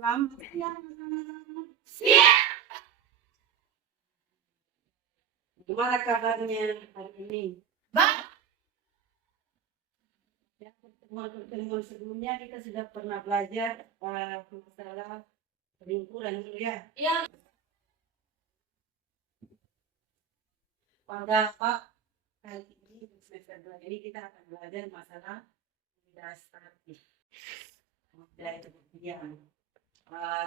Selamat siang. Gimana kabarnya hari ini? Ya, pertemuan sebelumnya kita sudah pernah belajar masalah lingkungan dulu ya. Pada Pak kali ini semester 2 ini kita akan belajar masalah dasar budaya kemudian.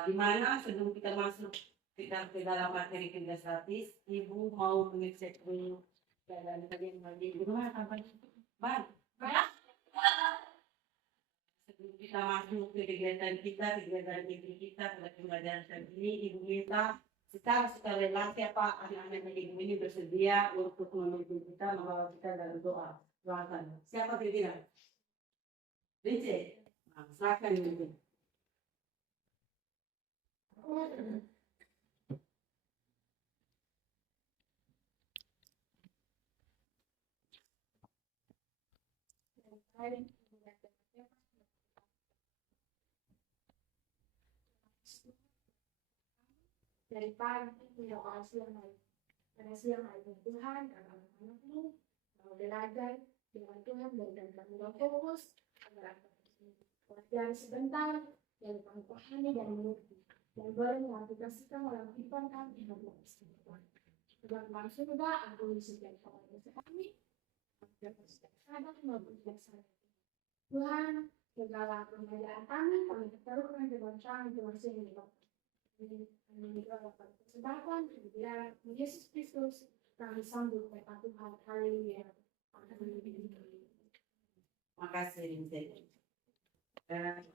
Di mana sebelum kita masuk ke dalam materi kerja statis, Ibu mau mengecek dulu keadaan kalian lagi. Gimana kabarnya? Bang, sebelum kita masuk ke kegiatan negeri kita, pada pembelajaran kali ini, Ibu minta secara sukarela siapa anak-anak Ibu ini bersedia untuk memimpin kita, membawa kita dalam doa. Doakan. Siapa pimpinan? Rince. Nah, silakan Ibu. Dari pagi hingga pada siang hari Tuhan karena anak-anak ini mau belajar dengan Tuhan dan kami fokus agar pelajari sebentar dan memahami dan mengerti dan boleh mengaplikasikan dalam kehidupan kami yang berkesan. Sebab langsung juga aku disediakan oleh kami agar sadar maupun tidak sadar. Tuhan, segala pembelajaran kami taruhkan ke dalam tangan Tuhan sendiri. Kesempatan kemudian Yesus Kristus kami sambut kata Tuhan. Haleluya. Makasih Rince.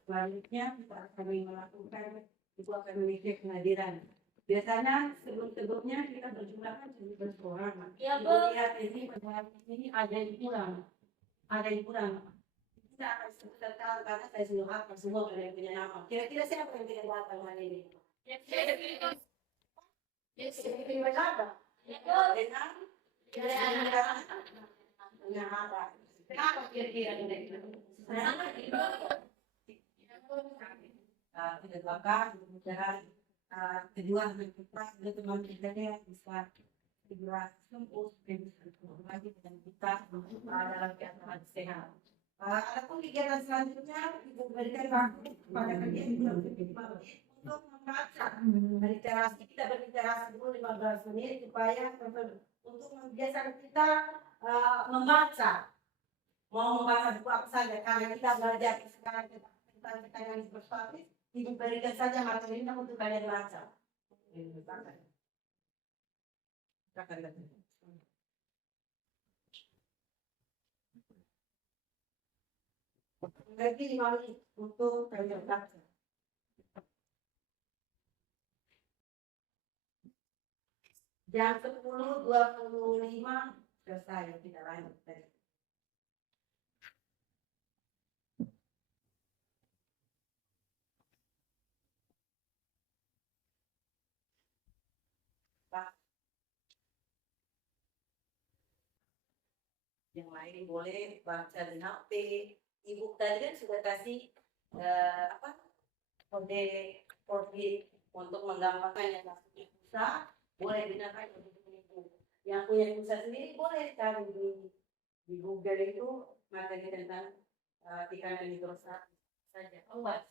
Selanjutnya kita akan melakukan itu akan mengecek kehadiran. Biasanya sebelumnya kita berjumlah kan 17 orang. Ya, lihat ini pada hari ini ada yang kurang. Kita akan sebutkan karena saya sudah hafal semua pada yang punya nama. Kira-kira siapa yang tidak datang hari ini? Kenapa kira-kira tidak bakar, kemudian kedua kita teman kita bisa segera sembuh dan lagi dengan kita dalam keadaan sehat. Adapun kegiatan selanjutnya kita berikan waktu kepada kalian untuk membaca literasi. Kita berliterasi dulu 15 menit supaya untuk membiasakan kita membaca. Mau membaca buku apa saja karena kita belajar sekarang tentang kekayaan berstatis, diberikan saja materinya untuk kalian baca. Berarti 5 menit untuk kalian baca. Jam 10.25 selesai kita lanjut. Yang lain boleh baca di HP. Ibu tadi kan sudah kasih kode untuk menggampangkan yang maksudnya pulsa, boleh gunakan untuk ibu. Yang punya pulsa sendiri boleh cari di Google itu materi tentang tekanan hidrostatik saja. Awas.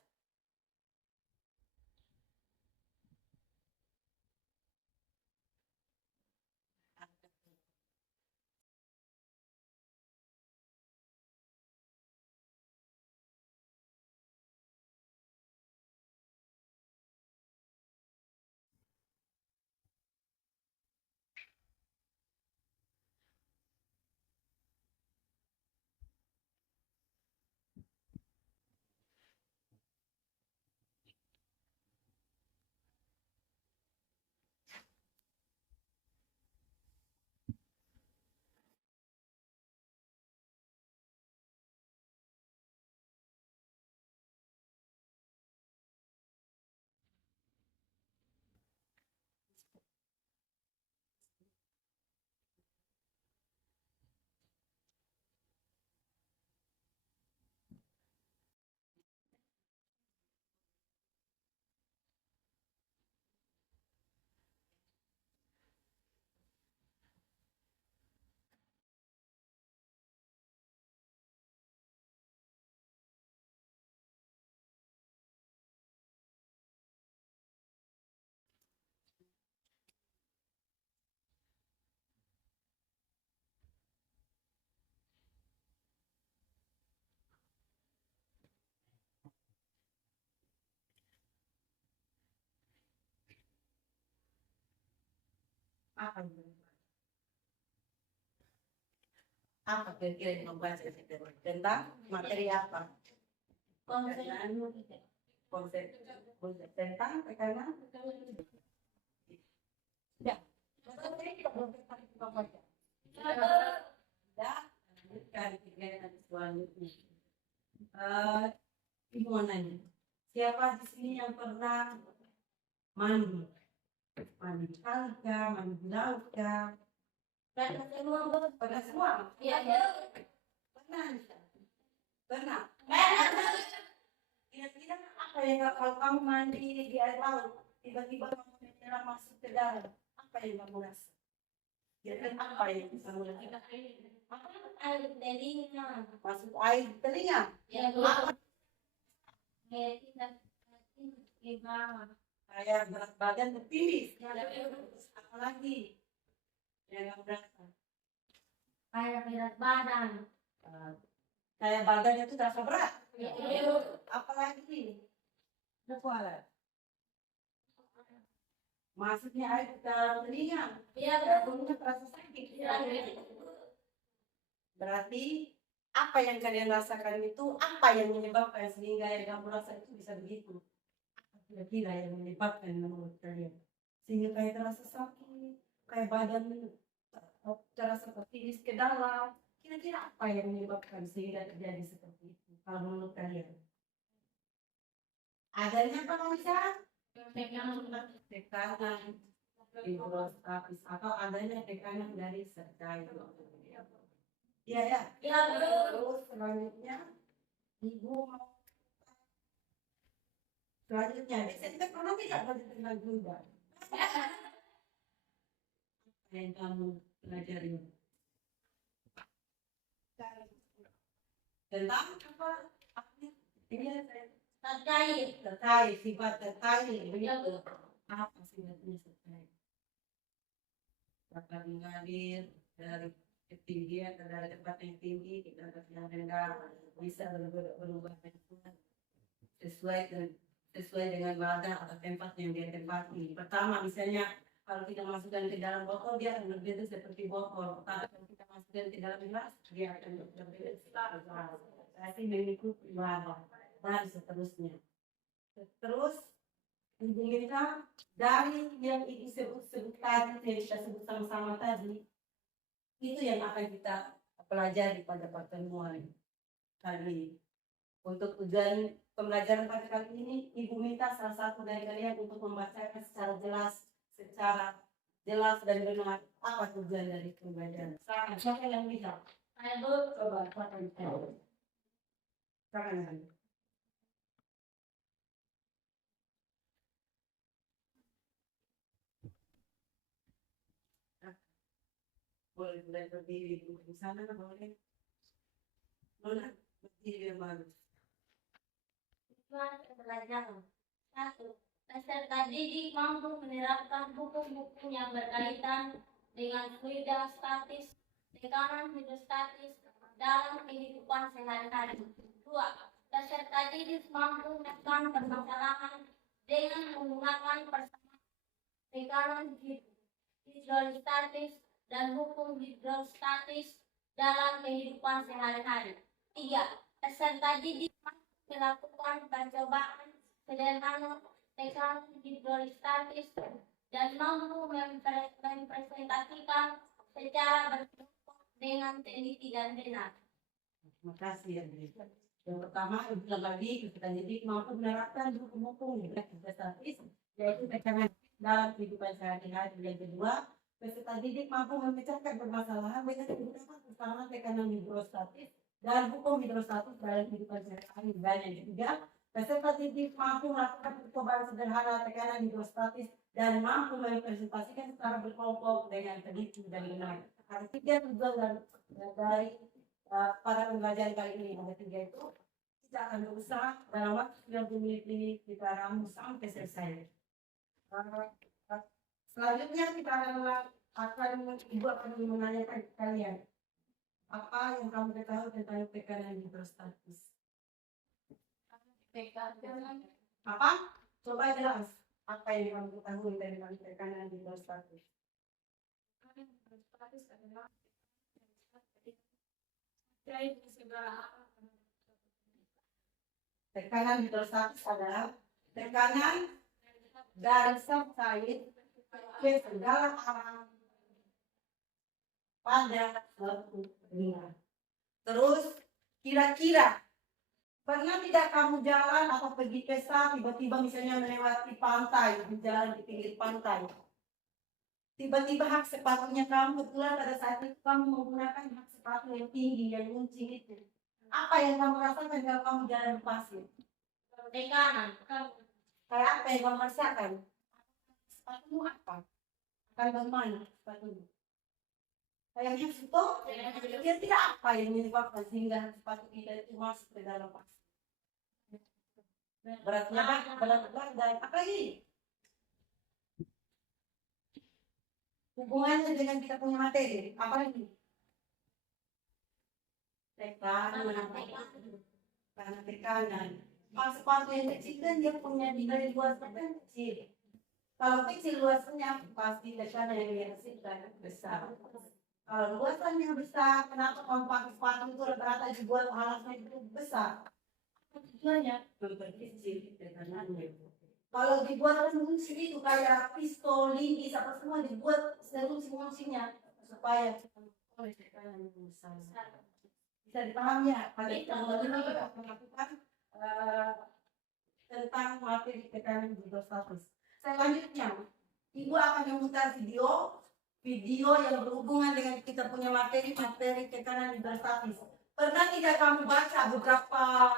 Apa itu? Apa kira-kira yang membaca itu? Tentang materi apa? Konsep konsep tentang tekanan. Ya, materi kita belum tertarik kita baca. Ya, bukan kegiatan selanjutnya. Ibu mau nanya, siapa di sini yang pernah mandi? Mandi di kali kah, mandi di laut kah? Pernah semua? Iya. Pernah. Pernah. Kira-kira apa yang kalau kamu mandi di air laut, tiba-tiba kamu menyelam masuk ke dalam, apa yang kamu rasa? Kira-kira apa yang kamu rasa? Air telinga. Masuk air di telinga. Ya, gimana? Kayak berat badan terpilih. Apalagi yang kamu rasa? Kayak berat badan. Kayak badannya itu terasa berat. Ya, Apalagi kepala. Masuknya air ke dalam telinga. Punya terasa sakit. Berarti apa yang kalian rasakan itu, apa yang menyebabkan sehingga yang kamu rasa itu bisa begitu? Kira-kira yang menyebabkan menurut kalian sehingga kayak terasa sakit, kayak badan terasa tertiris ke dalam. Kira-kira apa yang menyebabkan sehingga terjadi seperti itu kalau menurut kalian? Adanya apa bisa? Tekanan hidrostatis atau adanya tekanan dari serta itu. Iya ya. Terus selanjutnya ibu mau selanjutnya kita pernah tidak belajar tentang juga yang kamu pelajari tentang apa? Terkait sifat terkait begitu. Apa sifatnya terkait? Dapat mengalir dari ketinggian ke dari tempat yang tinggi kita yang rendah bisa berubah sesuai dengan wadah atau tempat yang dia tempati. Pertama misalnya kalau kita masukkan ke dalam botol dia akan berbeda seperti botol. Tapi kalau kita masukkan ke dalam gelas dia akan berbeda seperti gelas. Pasti mengikuti wadah dan seterusnya. Terus kita dari yang ibu sebut tadi yang kita sebut sama-sama tadi itu yang akan kita pelajari pada pertemuan kali ini. Untuk tujuan pembelajaran pada kali ini, ibu minta salah satu dari kalian untuk membacakan secara jelas dan benar apa tujuan dari pembelajaran. Siapa yang bisa? Coba silakan. Boleh berdiri di sana, boleh. Boleh berdiri yang bagus. Tujuan pembelajaran. 1. Peserta didik mampu menerapkan hukum-hukum yang berkaitan dengan hidrostatis, tekanan hidrostatis dalam kehidupan sehari-hari. 2. Peserta didik mampu menekan permasalahan dengan menggunakan persamaan tekanan hidrostatis dan hukum hidrostatis dalam kehidupan sehari-hari. 3. Peserta didik melakukan percobaan sederhana tekanan hidrostatis dan mampu mempresentasikan secara berkelompok dengan teliti dan benar. Terima kasih ya. Yang pertama, ulang lagi kita didik mampu menerapkan hukum-hukum hidrostatis yaitu tekanan dalam kehidupan sehari-hari. Yang kedua, peserta didik mampu memecahkan permasalahan dengan menggunakan persamaan tekanan hidrostatis dan hukum hidrostatis dalam kehidupan sehari-hari. Dan yang ketiga, peserta didik mampu melakukan percobaan sederhana tekanan hidrostatis dan mampu mempresentasikan secara berkelompok dengan teliti dan benar. Ada tiga tujuan dari pada pembelajaran kali ini. Ada tiga itu. Kita akan berusaha dalam waktu 90 menit ini kita ramu sampai selesai. Selanjutnya kita akan ibu akan menanyakan kalian apa yang kamu ketahui tentang tekanan hidrostatis. Apa? Coba jelas apa yang kamu ketahui tentang tekanan hidrostatis. berstatus adalah terkait dengan segala apa Tekanan hidrostatis adalah tekanan dari subside ke segala arah pada suatu benda. Terus kira-kira pernah tidak kamu jalan atau pergi pesta tiba-tiba misalnya melewati pantai, jalan di pinggir pantai. Tiba-tiba hak sepatunya kamu kebetulan pada saat itu kamu menggunakan hak sepatu yang tinggi yang runcing itu. Apa yang kamu rasakan kalau kamu jalan di pasir? Tekanan. Kayak apa yang kamu rasakan? Sepatumu apa? Akan bagaimana sepatumu? Kayaknya itu kira-kira apa yang menyebabkan sehingga sepatu kita itu masuk ke dalam pasir? Berat badan apa ini? Hubungannya dengan kita punya materi apa ini? Tekanan. Karena tekanan. Kalau sepatu yang kecil kan dia punya dari luas kan kecil. Kalau kecil luasnya pasti tekanan yang dihasilkan besar. Kalau luasannya besar, kenapa kamu pakai sepatu itu rata-rata dibuat alasnya itu besar? Tujuannya memperkecil tekanannya. Kalau dibuat fungsi itu kayak pistol, linggis, apa semua dibuat fungsinya supaya oleh tekanan yang besar. Bisa dipahami ya? Pada kalau ini kita melakukan tentang materi tekanan hidrostatis. Selanjutnya, Ibu akan memutar video yang berhubungan dengan kita punya materi tekanan hidrostatis. Pernah tidak kamu baca beberapa,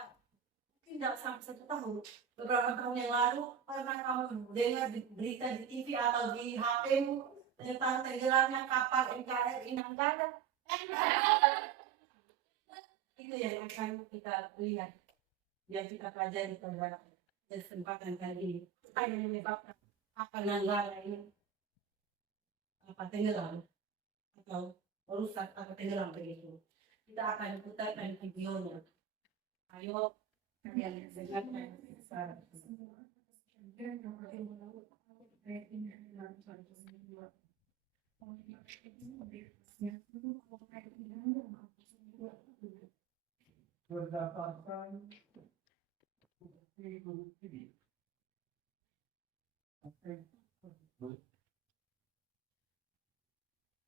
mungkin tidak sampai 1 tahun, beberapa tahun yang lalu, pernah kamu dengar di berita di TV atau di HP-mu tentang tenggelamnya kapal NKRI Nanggala? Itu yang akan kita lihat, yang kita pelajari pada kesempatan kali ini. Apa yang menyebabkan kapal Nanggala ini apa tenggelam atau rusak atau tenggelam begitu? Kita akan putarkan videonya. Ayo kalian dengarkan sekarang. Berdasarkan bukti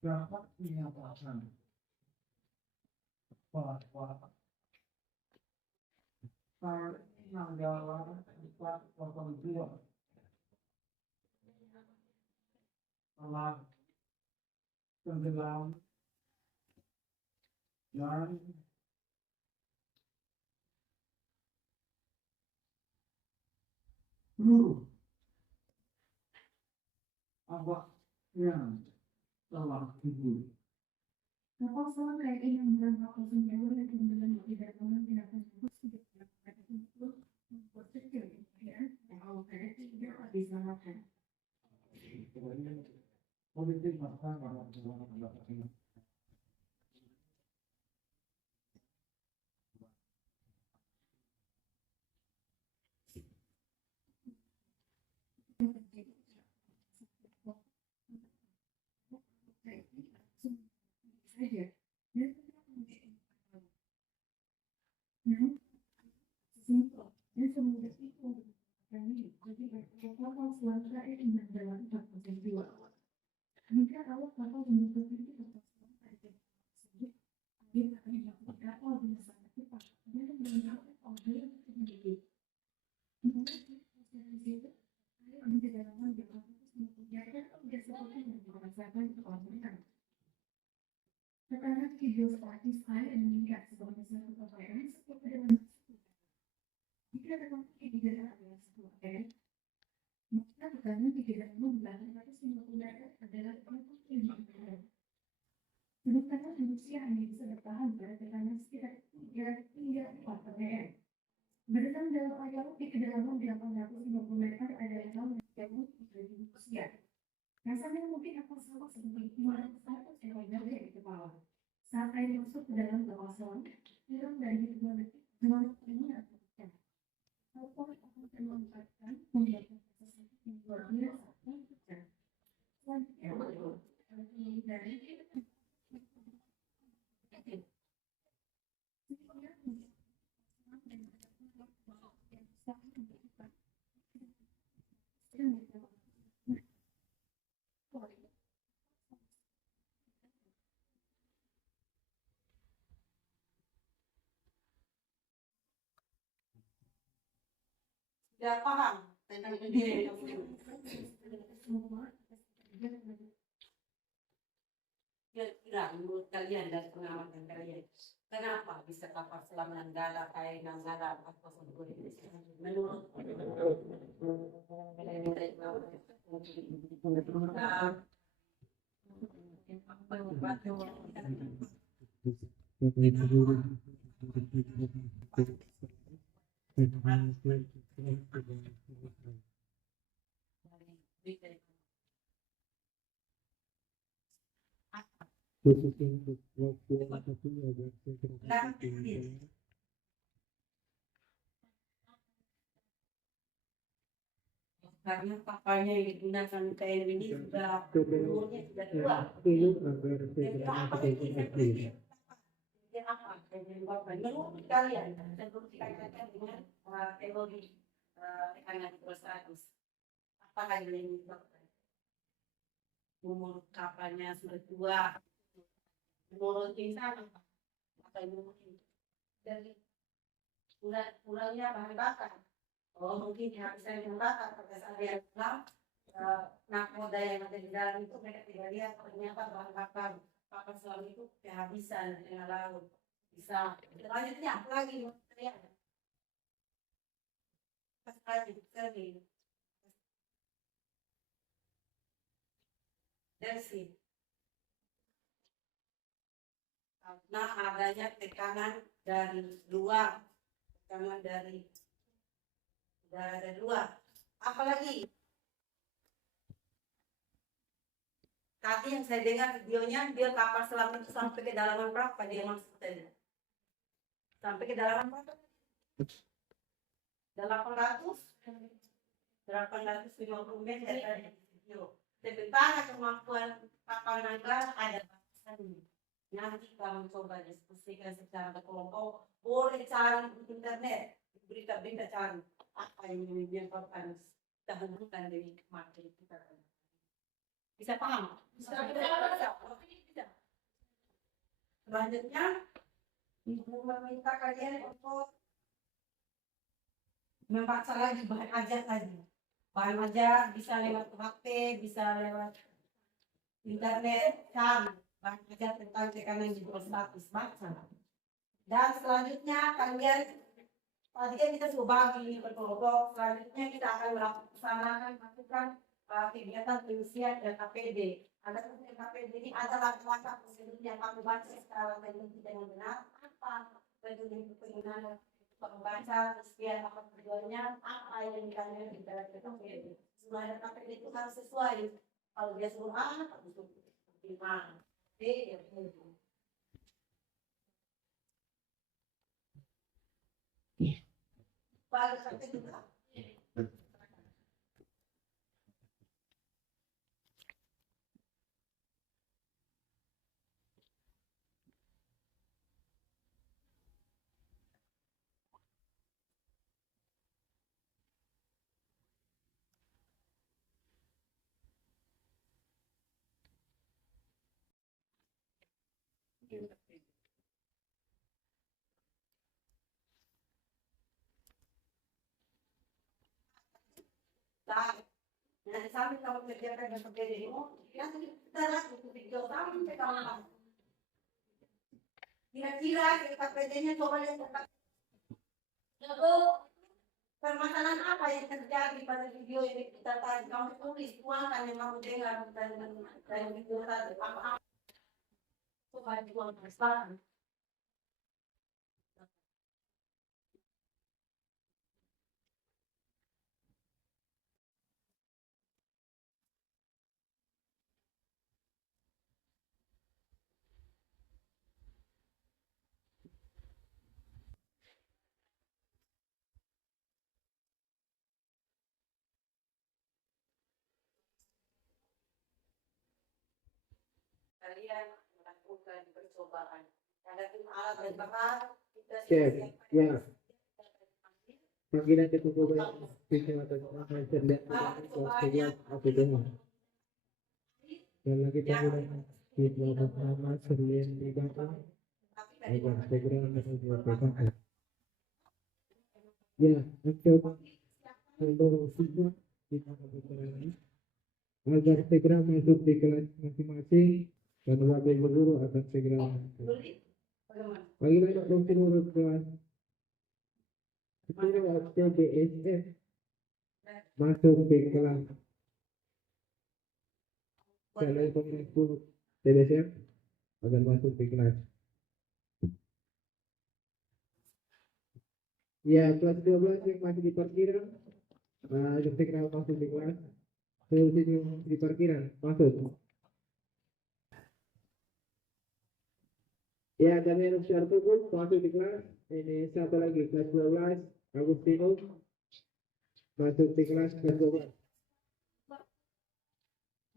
dapat dinyatakan bahwa Nanggala 402 telah tenggelam dan seluruh awaknya telah tidur. Kapal selam KRI yang kapal senjata dan kemudian tidak tidak diselamatkan. Politik masyarakat Tekanan hidrostatis air meningkat sebagai satu perkiraan seperti dengan jika tekanan tidak ada sebuah air, maka tekanan tidak membelah 150 derajat adalah tekanan yang tinggi. Sementara manusia hanya bisa bertahan pada tekanan sekitar 3 hingga 4 ppm. Berenang dalam air laut di kedalaman 850 meter adalah hal yang bagi manusia. Rasanya mungkin akan sama seperti 200 dari kepala. Saat air masuk ke dalam bawah selang, kurang dari 2 detik, menurut ini akan pecah. Alkohol akan termanfaatkan membuatkan sesuatu yang luar biasa dan pecah. Selanjutnya, dari Tidak paham tentang ini. Kira-kira menurut kalian dan pengamatan kalian, kenapa bisa kapal selam Nanggala kayak Nanggala 402 ini? Menurut karena kapalnya yang digunakan TNI ini sudah umurnya sudah tua. Jadi apa ini? Jadi apa? Menurut kalian, sebelum dikaitkan dengan teori tekanan hidrostatis, apa yang menyebabkan umur kapalnya sudah tua? Menurut insan apa yang mungkin dari kurangnya bahan bakar? Oh mungkin kehabisan bahan bakar pada saat dia pulang, nakoda yang ada di dalam itu mereka tidak lihat ternyata bahan bakar kapal selam itu kehabisan di tengah laut. Bisa selanjutnya apa lagi material? Pas lagi sering Delsi. Karena adanya tekanan dari luar, tekanan dari luar. Apalagi tadi yang saya dengar videonya, dia kapal selam itu sampai kedalaman berapa dia maksudnya? Sampai kedalaman berapa? 850 meter dari video. Sementara kemampuan kapal Nanggala ada batasannya. Nanti kalau coba diskusikan secara berkelompok, boleh cari di internet, berita-berita cari apa yang menyebabkan kita hubungkan dengan materi kita. Bisa paham? Bisa. Selanjutnya, ibu meminta kalian untuk membaca lagi bahan ajar tadi. Bahan ajar bisa lewat HP, bisa lewat internet, cari bahan ajar tentang tekanan hidrostatis, baca. Dan selanjutnya kalian tadi kan kita sudah bagi berkelompok. Selanjutnya kita akan melakukan kegiatan pengisian dan KPD. Ada KPD ini adalah langkah prosedur yang kami baca secara teliti dengan benar. Apa penggunaan membaca sekian apa tujuannya, apa yang dikandung di dalam KPD. Semua ada KPD itu harus sesuai. Kalau dia suruh A, harus lima. B, ya begitu. Baru sampai juga. Nah, sampai kamu kerjakan yang berbeda ini, nanti kita langsung video sampai kamu. Kira-kira KPD-nya coba lihat tentang permasalahan apa yang terjadi pada video yang kita tadi. Kamu tulis, tuangkan yang kamu dengar dari video tadi. Apa-apa. Coba dibuang permasalahan. Kalian melakukan percobaan. Ada tim alat dan bakar, kita ya. Panggilan ketua bisa atau cerdas apa itu? Dan lagi panggilan kita bersama serius di bawah. Agar segera menjadi ya, coba seluruh siswa di komputer ini agar segera masuk di kelas masing-masing dan wakil guru akan segera masuk. Bagaimana? Bagaimana seluruh kelas seluruh TBSF masuk di kelas Kalau itu TBSF akan masuk di kelas. Ya, kelas 12 yang masih di parkiran, segera masuk di kelas. Seluruh siswa di parkiran masuk. Ya, kami harus share tubuh masuk di kelas. Ini satu lagi kelas 12 Agustinus masuk di kelas 12.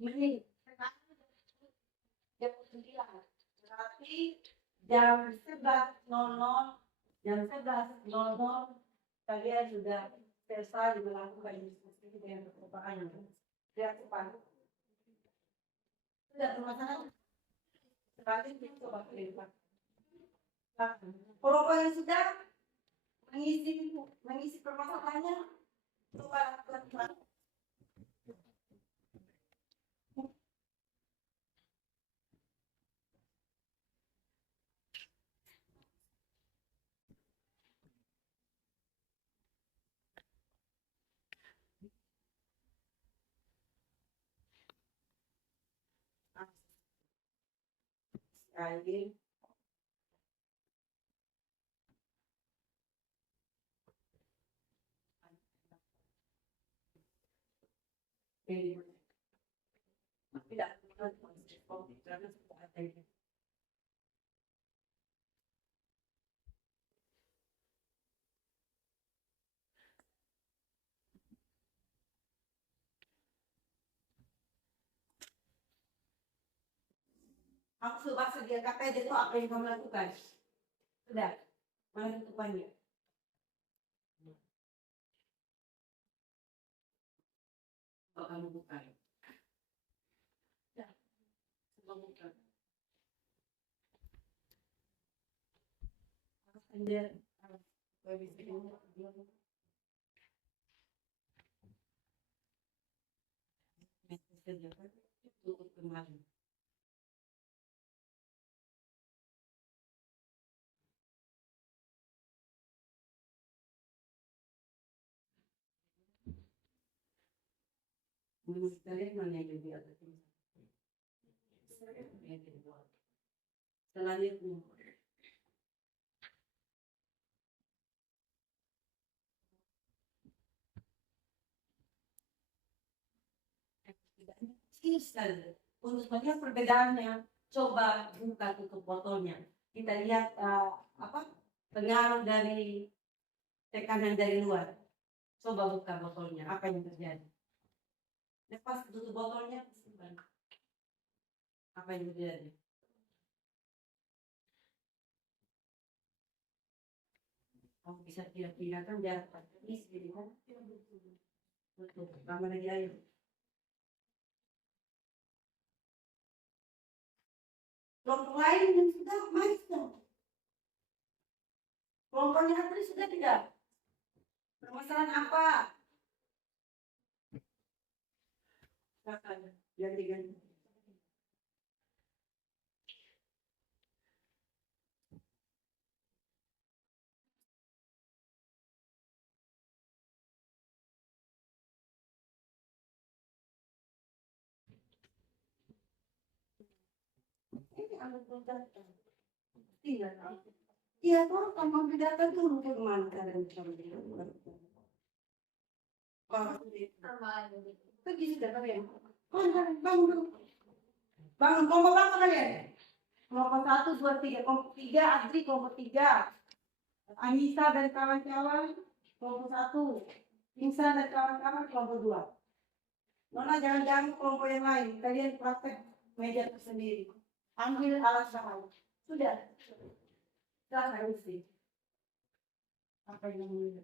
Menit. Jam 9. Berarti jam 11.00 kalian sudah selesai melakukan diskusi dengan perkembangan yang cepat. Tidak bermasalah. Sekali kita coba kelihatan. Kalau kalian sudah mengisi permasalahannya, coba lakukan. Sekali. Tidak karena sudah ada ini. Kamu sudah sedia KPD itu apa yang kamu lakukan? Sudah, mana tutupannya? Oh, kamu buka. Sudah, coba buka. Anda bisa tutup kemarin. Menurut kalian mana yang lebih atas? Selanjutnya, kecil sekali. Untuk melihat perbedaannya, coba buka tutup botolnya. Kita lihat pengaruh dari tekanan dari luar. Coba buka botolnya, apa yang terjadi? Lepas tutup botolnya, apa yang terjadi? Kamu bisa tidak-tidakkan jarak ini sedikit. Betul, tambah lagi air. Kelompok lain yang sudah master. Kelompoknya Hatri sudah tidak. Permasalahan apa? Silakan, ganti-ganti. Ini alat data. Tidak. Iya, toh kalau data dulu bagaimana kalian bisa melihat? Pergi sudah kalian. Bangun dulu. Bangun kelompok apa kalian? Kelompok 1, 2, 3. Kelompok 3, Adri kelompok 3. Anissa dan kawan-kawan kelompok 1. Insa dan kawan-kawan kelompok 2. Nona jangan ganggu kelompok yang lain. Kalian praktek meja tersendiri. Ambil alat bahan. Sudah. Silahkan isi. Apa yang mulia?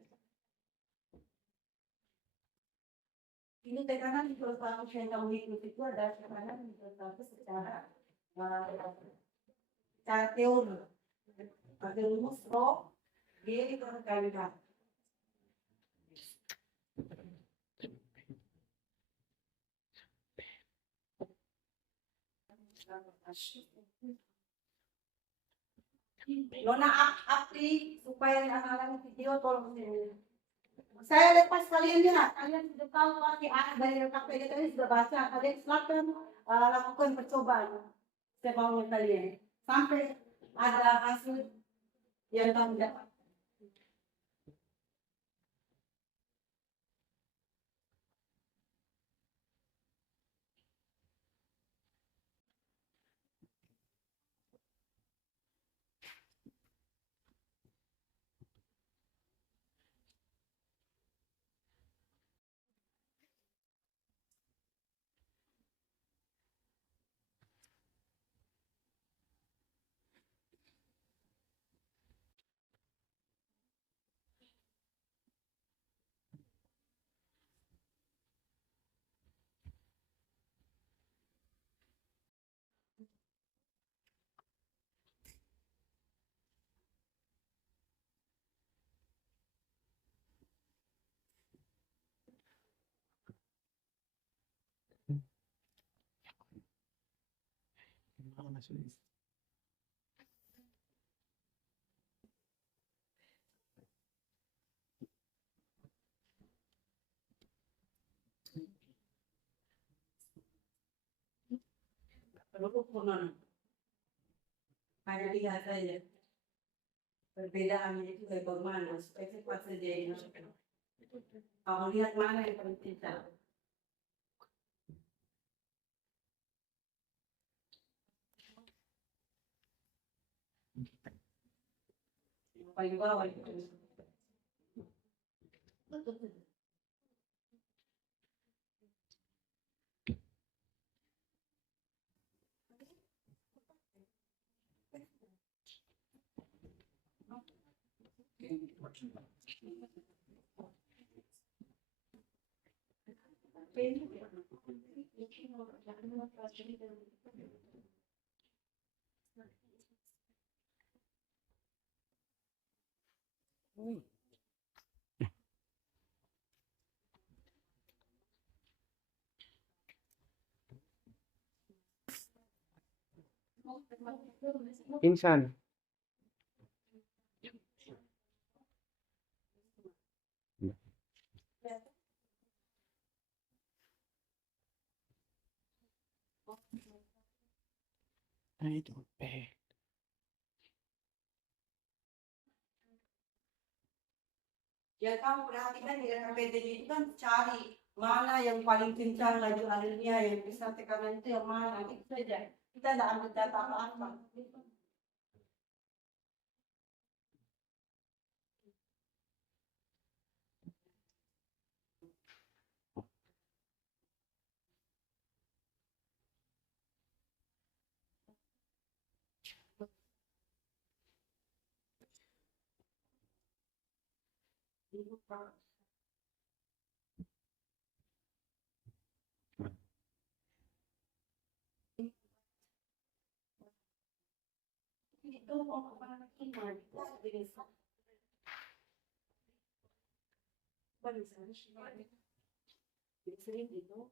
Ini tekanan di perusahaan yang kamu ikuti itu ada tekanan di perusahaan secara teori. Ada rumus Rho, G itu kali Nona api supaya anak-anak video tolong sini. Saya lepas kalian ya, kalian sudah tahu pakai dari KPD tadi sudah baca, kalian silakan lakukan percobaan semaunya kalian sampai ada hasil yang kamu dapat. Hanya lihat saja perbedaannya itu bagaimana supaya cepat saja ini. Kamu lihat mana yang paling pintar. Paling bawah itu. Insan. I don't pay. Ya kamu perhatikan di KPD itu kan cari mana yang paling kencang laju alurnya yang bisa tekanan itu yang mana itu saja. Kita tidak ambil data apa-apa. Itu mau kemana gimana? Sering itu.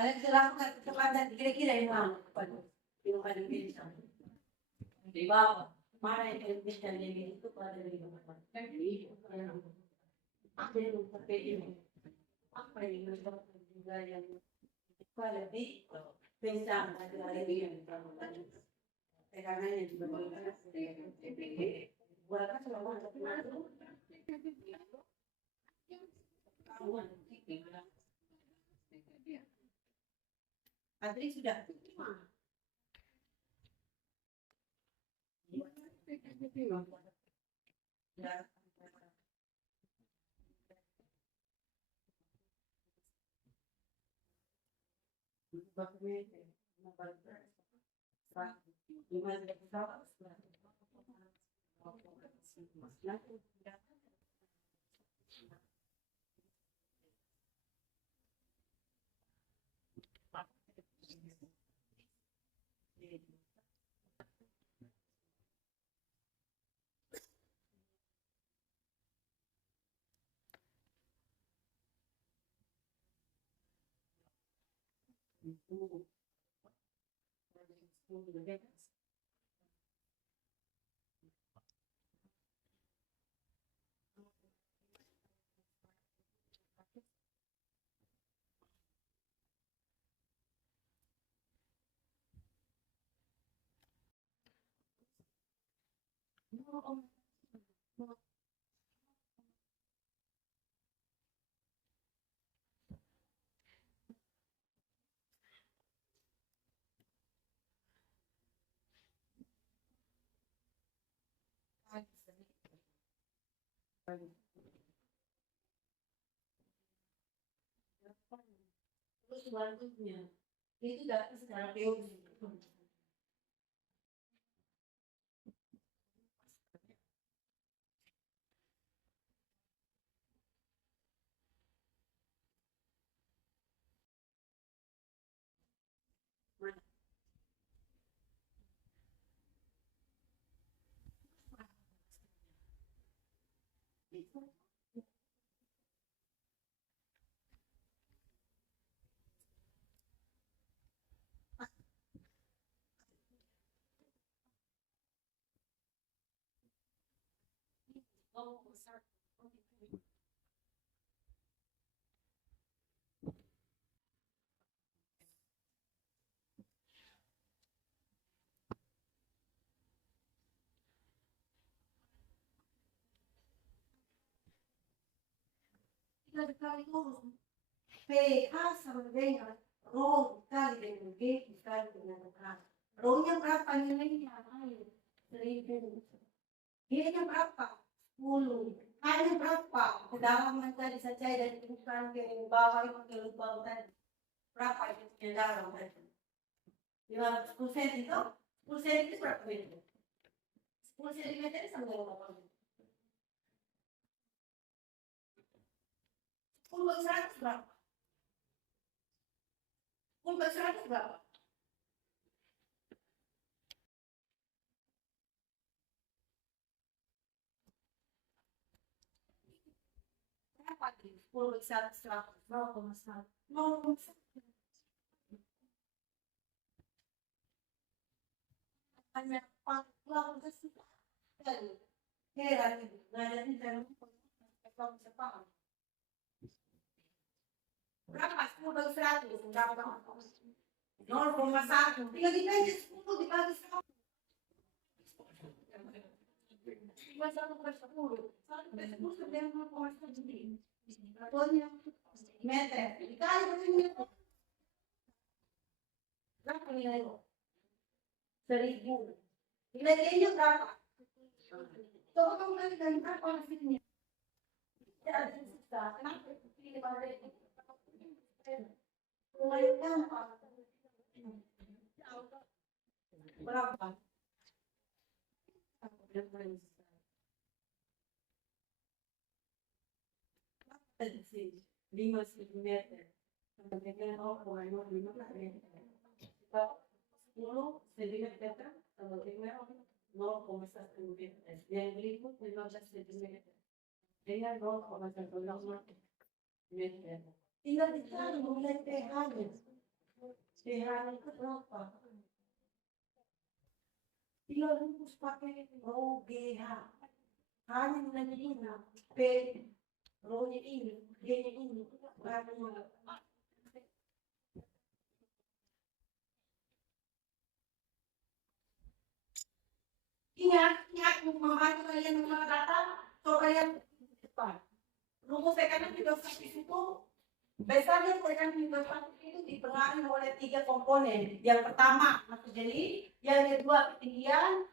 Kalian bisa lakukan kecepatan kira-kira yang mana? Yang ada di sana. Di bawah. Mana yang bisa jadi itu pada di bawah. Apa yang seperti ini? Apa yang menyebabkan juga yang quality pensar pada yang tekanannya juga buat selama Adri sudah Terus selanjutnya itu datang secara teori. Tiga kali ngomong PH sama dengan rho dikali dengan G dikali dengan K. Rho-nya berapa nilainya? 1000. G-nya berapa? 10. K-nya berapa? Kedalaman tadi saja dari permukaan ke bawah itu ke lubang tadi. Berapa itu ke dalam tadi? 10 cm itu? 10 cm itu berapa meter? 10 cm sama dengan berapa meter? 10 bagi 100 berapa? 10 bagi 100 berapa? Berapa itu? 10 bagi 100 berapa? 0,1. 0,1. Hanya pulang ke situ. Heran itu. Ngajarin dalam kalau bisa paham. Berapa? 10 bagi 100 berapa? 0,1. Tinggal dibagi 10 dibagi 1. Dibagi 1 per 10. 1 per 10 sebenarnya 0,1. Satuannya meter. Dikali dengan meter. Berapa nilai itu? 1000. Nilai G-nya berapa? Coba kamu kali dari berapa hasilnya? Tidak ada yang susah. Kenapa? Ini pada itu. Mulai gampang. Berapa? Sih, 5 cm. Dengan 0,5 meter. 10 cm sama dengan 0,1 meter. Yang berikut 15 cm. Dengan 0,1 meter. Tinggal dicari mulai pH-nya. pH-nya itu berapa? Tinggal rumus pakai rho GH. Hanya nilainya ini. P rho-nya ini, G-nya ini. Berapa? Ingat membantu kalian mengenal data, coba yang cepat. Rumus tekanan hidrostatis itu besarnya tekanan hidrostatis itu dipengaruhi oleh 3 komponen. Yang pertama massa jeli, yang kedua ketinggian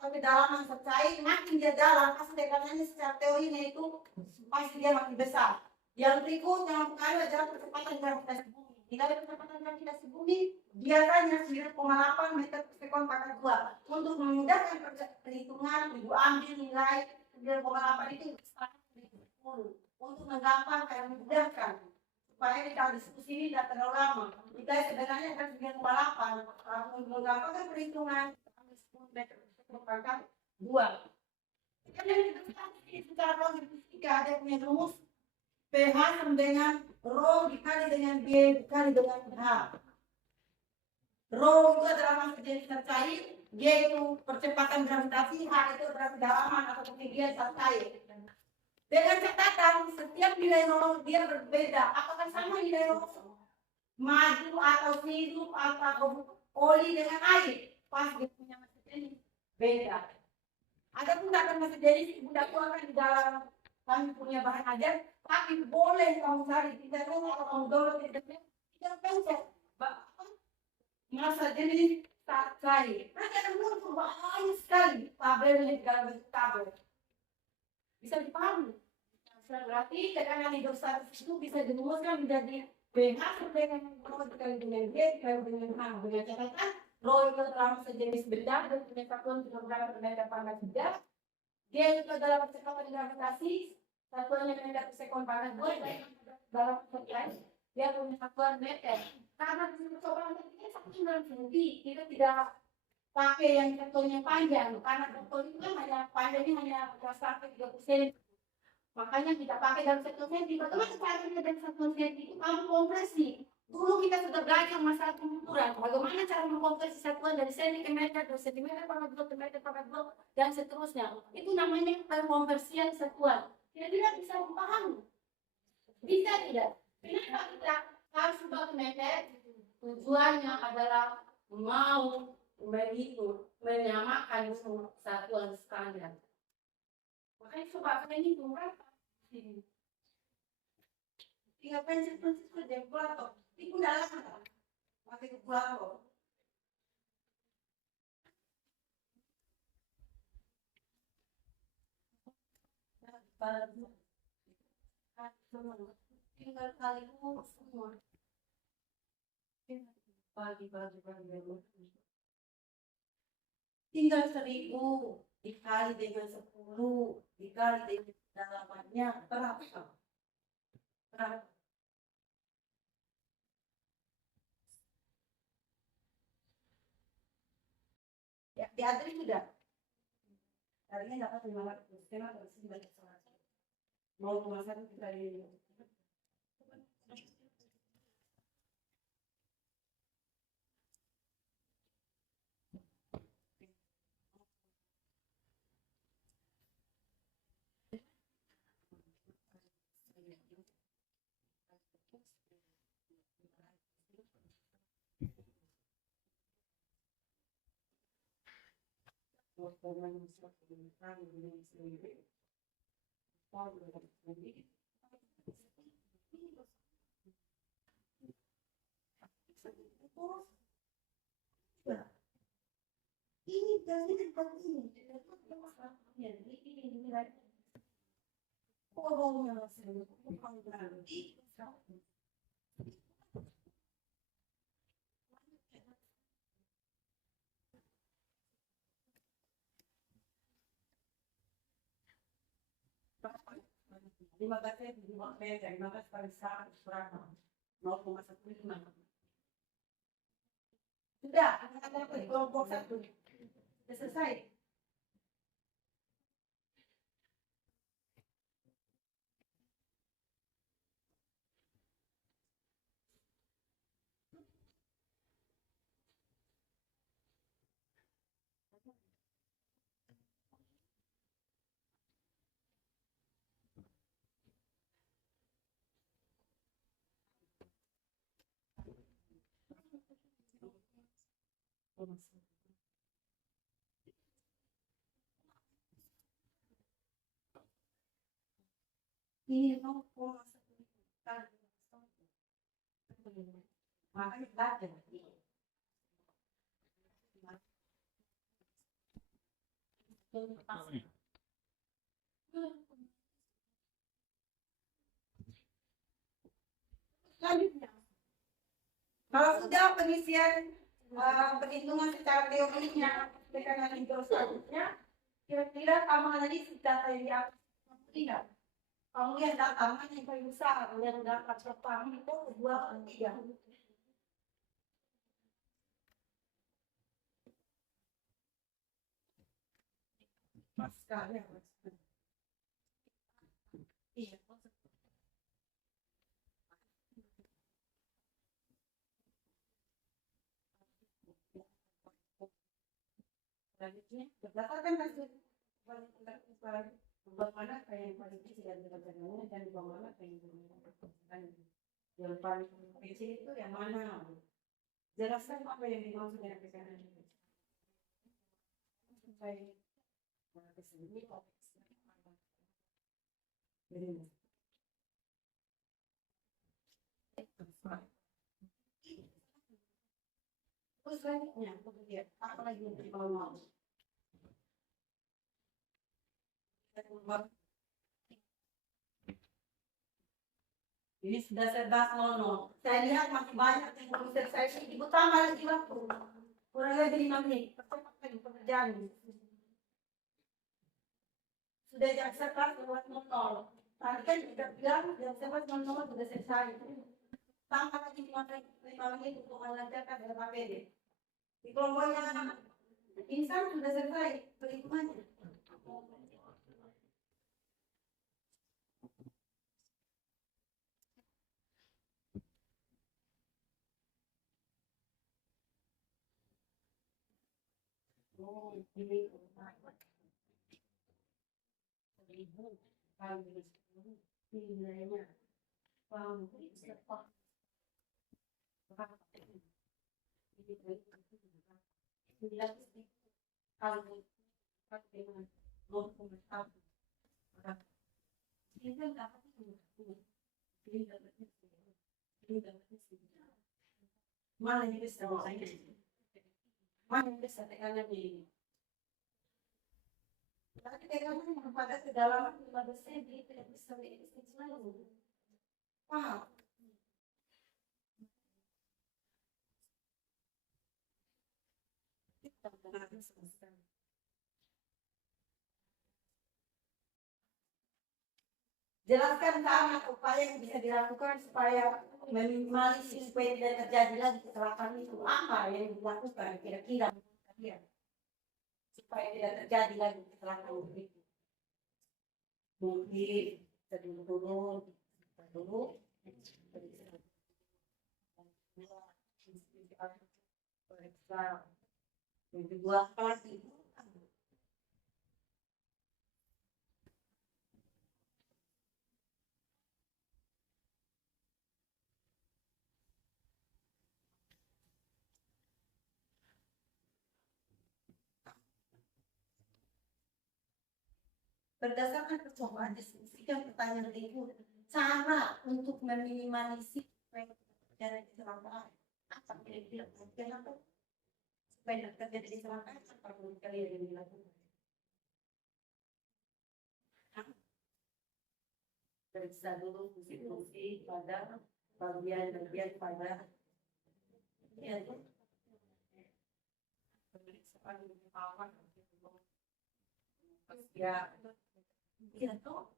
atau kedalaman cair. Makin dia dalam, pasti tekanannya secara teorinya itu pasti dia makin besar. Yang berikutnya yang pertama adalah percepatan gravitasi bumi. Jika ada percepatan gravitasi bumi, biasanya 9,8 meter per sekon pangkat 2. Untuk memudahkan perhitungan, ibu ambil nilai 9,8 itu 10. Untuk menggampangkan, memudahkan supaya kita diskusi ini tidak terlalu lama. Kita sebenarnya akan 9,8. Untuk menggampangkan perhitungan 10 meter per sekon pangkat 2. Karena kita secara fisika ada punya rumus pH sama dengan rho dikali dengan G dikali dengan H. Rho itu adalah massa jenis tercair, G itu percepatan gravitasi, H itu adalah kedalaman atau ketinggian zat cair. Dengan catatan setiap nilai rho dia berbeda. Apakah sama nilai rho? Madu atau sirup atau oli dengan air, pas dia punya massa jenis beda. Ada pun akan massa jenis ibu dakwahkan di dalam kami punya bahan ajar, tapi boleh kamu cari di internet atau kamu download di internet, kita pencet massa jenis tak cair. Nanti akan muncul banyak sekali tabelnya di dalam bentuk tabel. Bisa dipahami. Berarti tekanan hidrostatis itu bisa dirumuskan menjadi pH dengan rho dikali dengan G dikali dengan H. Dengan catatan rho itu adalah massa jenis benda dan punya satuan kilogram per meter pangkat 3. G itu adalah percepatan gravitasi, satuannya meter per sekon pangkat 2 dan dalam persen dia punya satuan meter. Karena di percobaan ini satuan tinggi, kita tidak pakai yang satuannya panjang karena dokter itu kan hanya panjangnya hanya sampai 30 cm. Makanya kita pakai dalam satu senti. Bagaimana caranya dari satu senti itu kamu kompresi. Dulu kita sudah belajar masalah pengukuran. Bagaimana cara mengkompresi satuan dari senti ke meter, 2 cm pangkat 2 ke meter pangkat 2 dan seterusnya. Itu namanya pengkonversian satuan. Kira-kira bisa dipahami? Bisa tidak? Kenapa kita harus ubah ke meter? Tujuannya adalah mau menghitung, menyamakan satuan standar. Makanya coba kalian hitung berapa? Tinggal pensil saja kalkulator. Itu udah lama. Pakai kalkulator. Tinggal kali semua. Tinggal 1000 dikali dengan 10 dikali dengan dalamannya berapa? Berapa? Ya, diatur sudah. Tadinya dapat 500, kenapa harus dibaca 100? 0,1 dikali 5. Ini dari tempat ini. Lima belas kali 100 berapa? 0,15. Sudah, ada kelompok 1. Sudah selesai. Ini mau makanya belajar. Selanjutnya, kalau sudah pengisian perhitungan secara teorinya tekanan hidrostatiknya, kira-kira kamu analisis data yang di atas tidak? Kamu lihat data mana yang paling besar, yang dapat pertama itu 2 atau 3. Pas sekali. Iya. Selanjutnya, berdasarkan hasil bawah mana yang paling kecil dari perjalanan dan di bawah mana yang yang paling kecil itu yang mana? Jelaskan apa yang dimaksud dengan tekanan itu. Supaya kesini terus selanjutnya, kemudian apa lagi yang mau? Ini sudah 11.00. Saya lihat masih banyak yang belum selesai. Ibu tambah lagi waktu. Kurang lebih 5 menit. Percepat lagi pekerjaan ini. Sudah jam 11.00. Tadi kan kita bilang jam 11.00 sudah selesai. Tambah lagi 5 menit untuk melancarkan dalam APD. Di kelompoknya insan sudah selesai perhitungannya. Mana yang bisa mana yang bisa tekanan ini? Tapi tekanan yang pada kedalaman 15 cm tidak bisa diistimewa. Paham? Jelaskan kami upaya yang bisa dilakukan supaya meminimalisir supaya tidak terjadi lagi kecelakaan itu. Apa yang dilakukan kira-kira supaya tidak terjadi lagi kecelakaan itu? Mungkin dulu periksa yang kedua kelas itu berdasarkan percobaan diskusikan pertanyaan ibu cara untuk meminimalisir terjadi kecelakaan apa kira-kira kenapa supaya tidak terjadi kecelakaan apa perlu kalian yang dilakukan periksa dulu fungsi pada bagian pada ya itu pemeriksaan awal ya iya tuh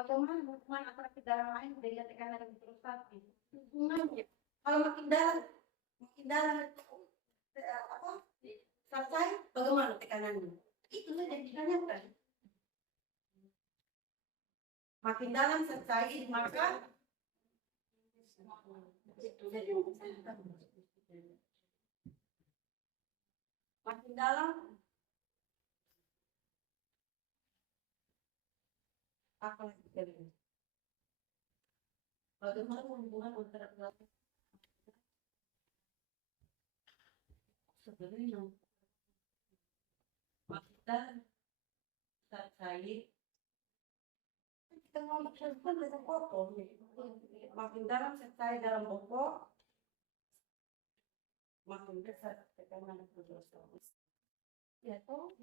bagaimana hubungan antara kendaraan lain dengan tekanan yang frustasi hubungannya kalau makin dalam apa selesai bagaimana tekanannya itu yang ditanyakan makin dalam selesai maka makin dalam apa yang terjadi bagaimana hubungan antara sebenarnya makin selesai kita ngomong dengan pokok makin dalam selesai dalam pokok makin besar tekanan terus ya toh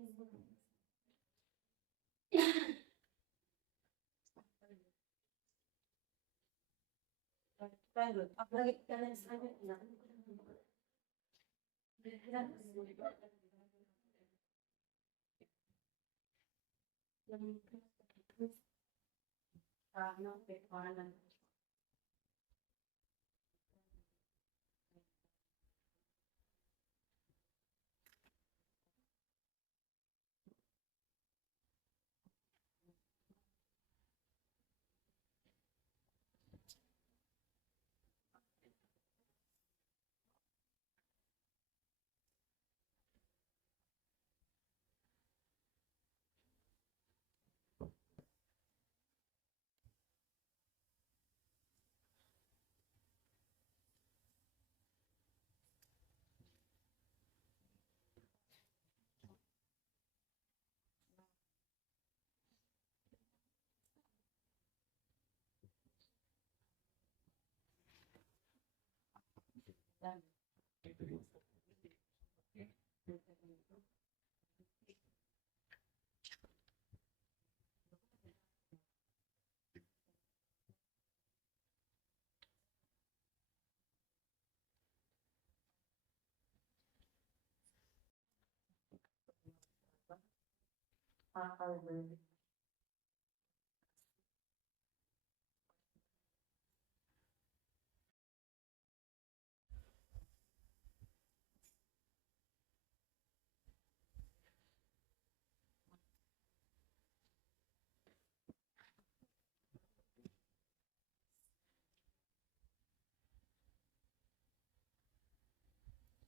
apalagi kalian selanjutnya karena tekanan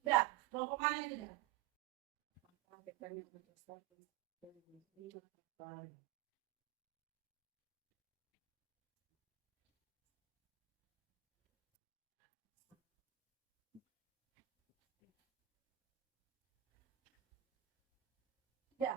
Sudah, kelompok mana yang sudah? Sudah. Ya,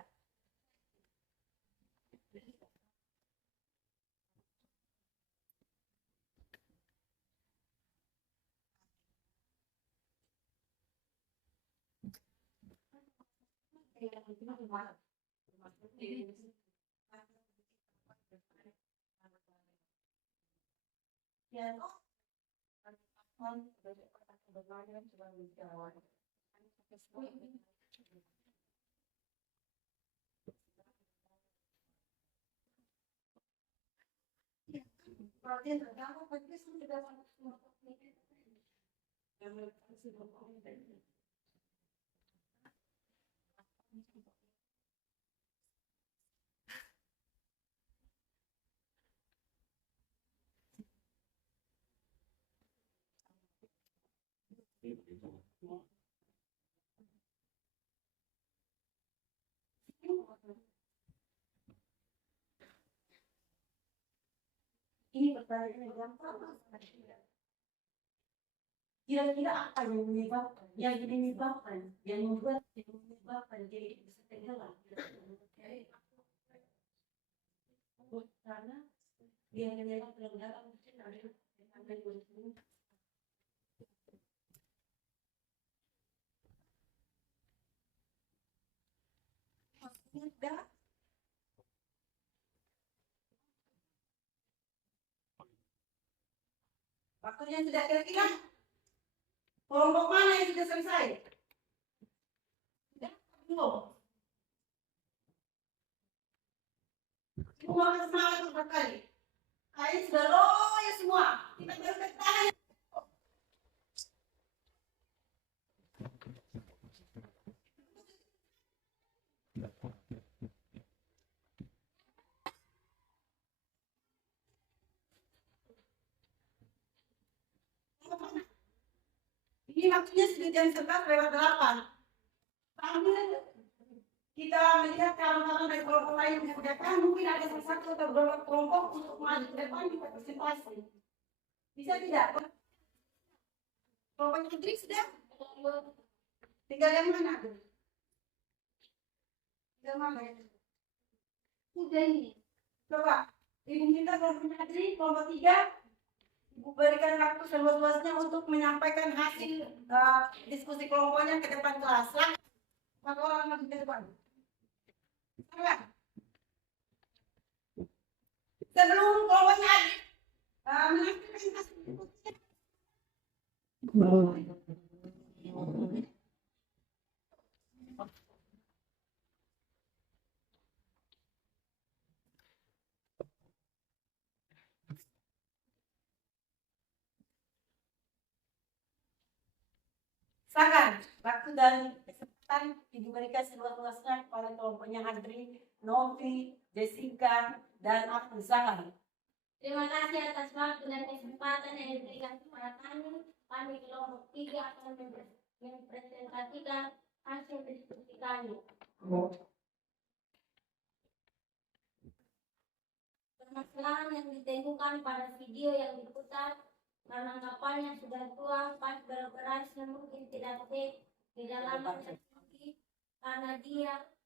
ini pertanyaan yang gampang. Kira-kira apa yang menyebabkan, yang membuat jadi bisa tenggelam? Karena dia menyebabkan tenggelam mungkin ada maksudnya waktunya sudah kira-kira kelompok mana yang sudah selesai? Sudah belum? Semua semangat berkali. Kalian sudah loyo semua. Kita baru bertahan. Ini waktunya sudah jam 11:08. Sambil kita melihat kawan-kawan dari kelompok lain yang sudah datang, mungkin ada satu atau beberapa kelompok untuk maju ke depan di presentasi. Bisa tidak? Kelompok putri sudah? Tinggal yang mana? Tinggal mana? Sudah ini. Coba, ibu minta kelompok putri, kelompok 3. Ibu berikan waktu seluas-luasnya untuk menyampaikan hasil diskusi kelompoknya ke depan kelas. Maka orang maju ke depan. Sebelum kelompoknya menyampaikan hasil diskusinya. Silakan, waktu dan kesempatan diberikan seluas-luasnya kepada kelompoknya Andri, Novi, Jessica, dan aku. Silakan. Terima kasih atas waktu dan kesempatan yang diberikan kepada kami. Kami kelompok 3 akan mempresentasikan hasil diskusi kami. Permasalahan yang ditemukan pada video yang diputar penangkapannya sudah tua, pas beroperasi mungkin tidak safe di dalam teknologi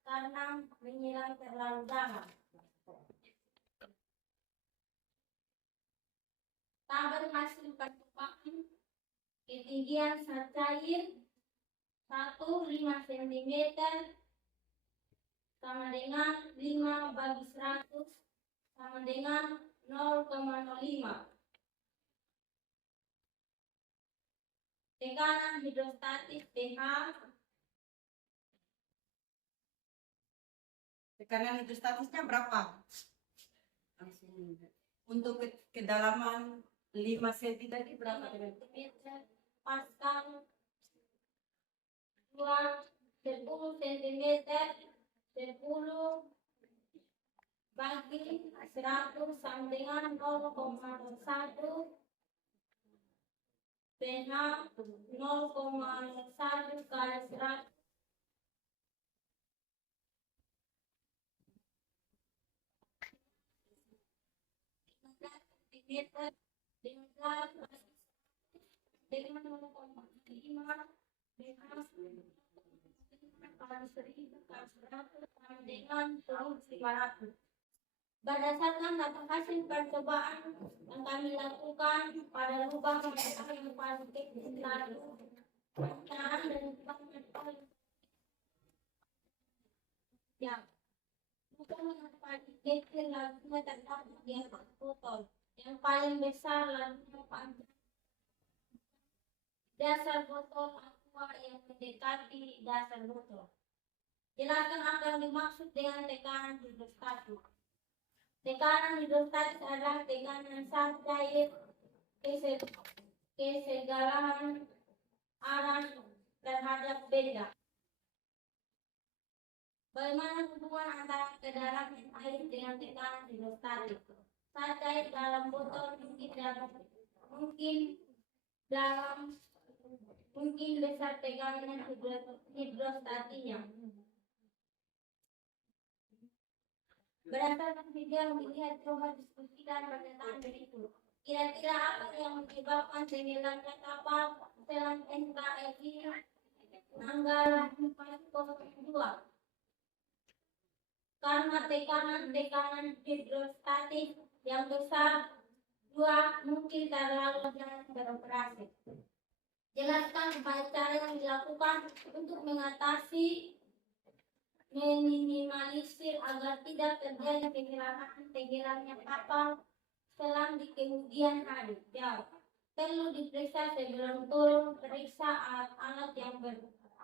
karena menyilang terlalu dalam. Tabel hasil percobaan ketinggian 1 air 1,5 cm sama dengan 5/100 sama dengan 0,05. Tekanan hidrostatik pH Tekanan hidrostatisnya berapa? Untuk kedalaman 5 cm tadi berapa? Pascal 10 cm 10 bagi 100 sama dengan 0,1 pH 0,1 kali 100 cm dengan 0,5 pH kali 1000 kali 100 sama dengan 1.500. Berdasarkan data hasil percobaan yang kami lakukan pada lubang yang paling kecil lalu pencarian dan lubang yang paling ya lubang yang paling kecil lalunya terdapat di atas botol, yang paling besar lalunya panjang dasar botol aqua yang mendekati dasar botol. Jelaskan apa yang dimaksud dengan tekanan hidrostatik. Tekanan hidrostatik adalah tekanan saat cair kesegalahan arah terhadap benda. Bagaimana hubungan antara kedalaman air dengan tekanan hidrostatik? Saat cair dalam botol mungkin besar tekanan hidrostatiknya. Berdasarkan video yang dilihat, coba diskusikan pernyataan berikut. Kira-kira apa yang menyebabkan tenggelamnya kapal selam NKRI Nanggala 402? Karena tekanan hidrostatik yang besar. 2. Mungkin terlalu jarang beroperasi. Jelaskan upaya cara yang dilakukan untuk meminimalisir agar tidak terjadi tenggelamnya kapal selam di kemudian hari. Jawab. Perlu diperiksa sebelum turun, periksa alat-alat yang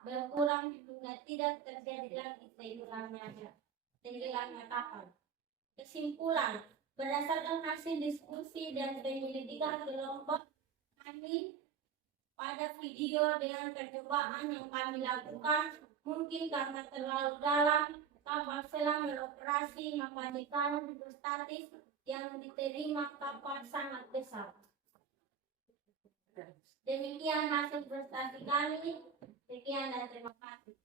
berkurang hingga tidak terjadi lagi tenggelamnya kapal. Kesimpulan, berdasarkan hasil diskusi dan penyelidikan kelompok kami pada video dengan percobaan yang kami lakukan, mungkin karena terlalu dalam kapal selam beroperasi, maka tekanan hidrostatik yang diterima kapal sangat besar. Demikian hasil prestasi kami. Sekian dan terima kasih.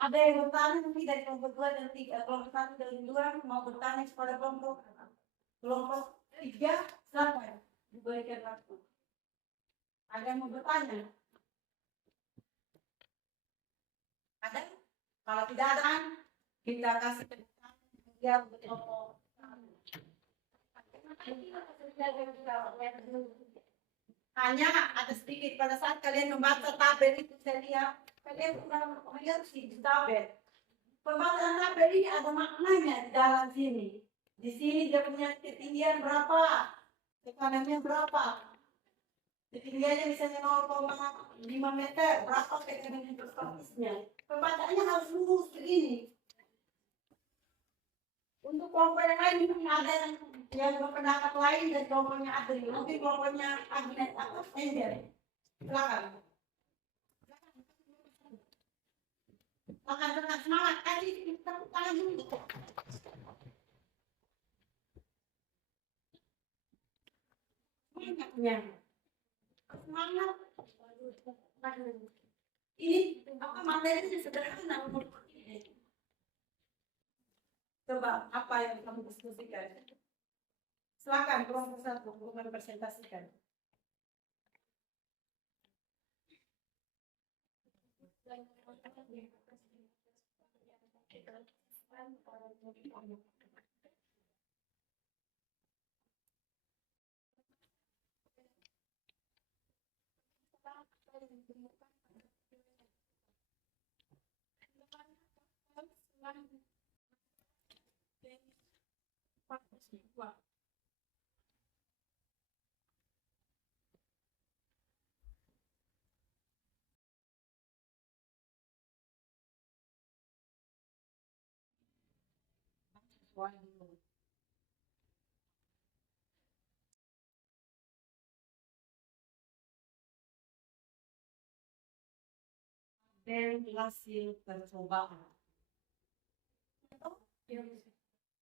Ada yang bertanya mungkin dari kelompok 2 dan 3, kelompok 1 dan 2 mau bertanya kepada kelompok 3, silakan diberikan waktu. Ada yang mau bertanya? Ada? Kalau tidak ada, kita kasih dia kelompok. Hanya ada sedikit pada saat kalian membaca tabel itu, saya lihat kalian kurang familiar sih di tabel. Pembacaan tabel ini ada maknanya di dalam sini. Di sini dia punya ketinggian berapa, tekanannya berapa. Ketinggiannya misalnya 0,5 meter, berapa tekanan hidrostatiknya. Pembacaannya harus lurus begini. Untuk kelompok yang lain mungkin ada yang berpendapat lain dan kelompoknya Adri. Mungkin kelompoknya Agnes atau Angel. Silakan. Makan dengan semangat. Tadi kita tangan dulu. Semangatnya. Semangat. Ini apa materinya sederhana menurut ini. Coba apa yang kamu diskusikan? Silakan kelompok 1 untuk presentasikan. Dan hasil percobaan.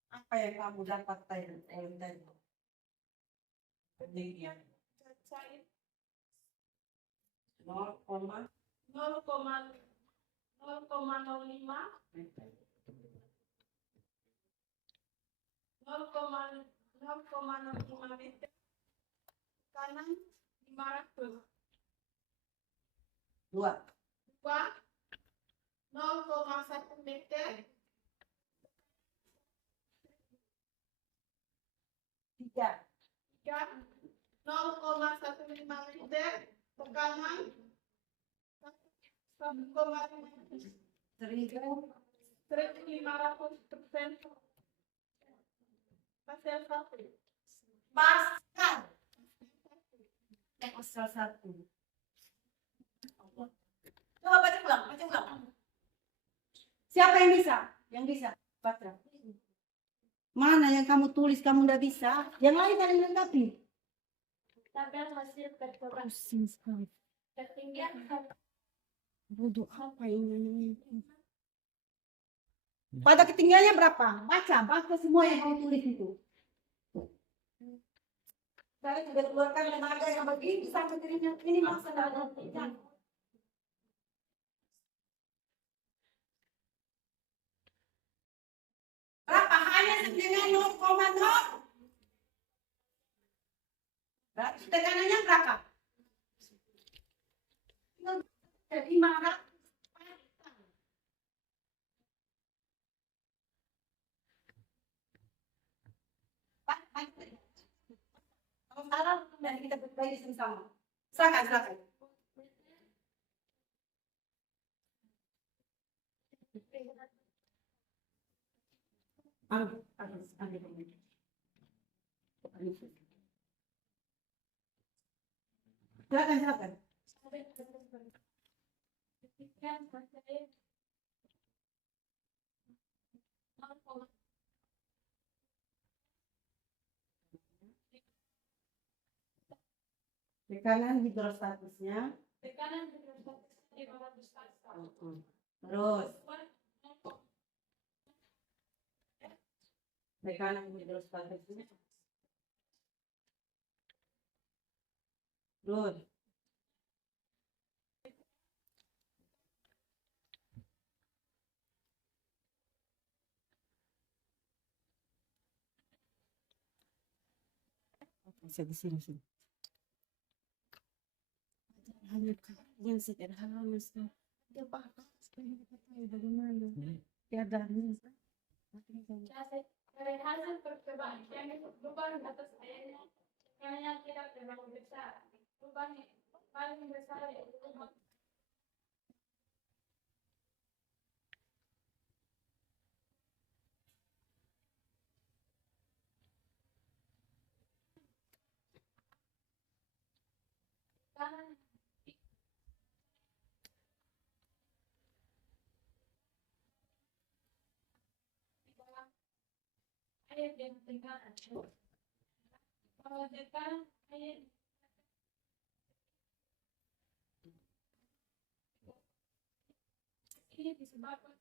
Apa yang kamu dapat dari penelitian? 0,05 meter kanan 500 2 2 0,1 meter 3 3 0,15 meter ke kanan 1,5 1.000 1.500% pasal 1 Pascal. Pascal 1. Coba baca ulang. Siapa yang bisa? Yang bisa. Baca. Mana yang kamu tulis kamu udah bisa? Yang lain kalian lengkapi. tabel hasil percobaan ketinggian Bodoh apa ini? Pada ketinggiannya berapa? Baca semua yang kamu tulis itu. Saya sudah keluarkan tenaga yang begini sampai dirinya ini masa dalam pekerjaan. Berapa? Hanya dengan 0,0. Berarti tekanannya berapa? 500. Kalau salah, nanti kita berbagi sama-sama. Silakan. Ambil. Silakan. Tekanan hidrostatisnya. tekanan hidrostatis 500 pascal. Terus tekanan hidrostatisnya. Terus bisa di sini. Yang sederhana misal dia pakai supaya kita tahu bagaimana keadaannya. Dari hasil percobaan yang beban atas airnya tekanannya tidak terlalu besar. Beban paling besar yaitu tekanan di dalam air dan tekanan. Kalau tekanan air ini disebabkan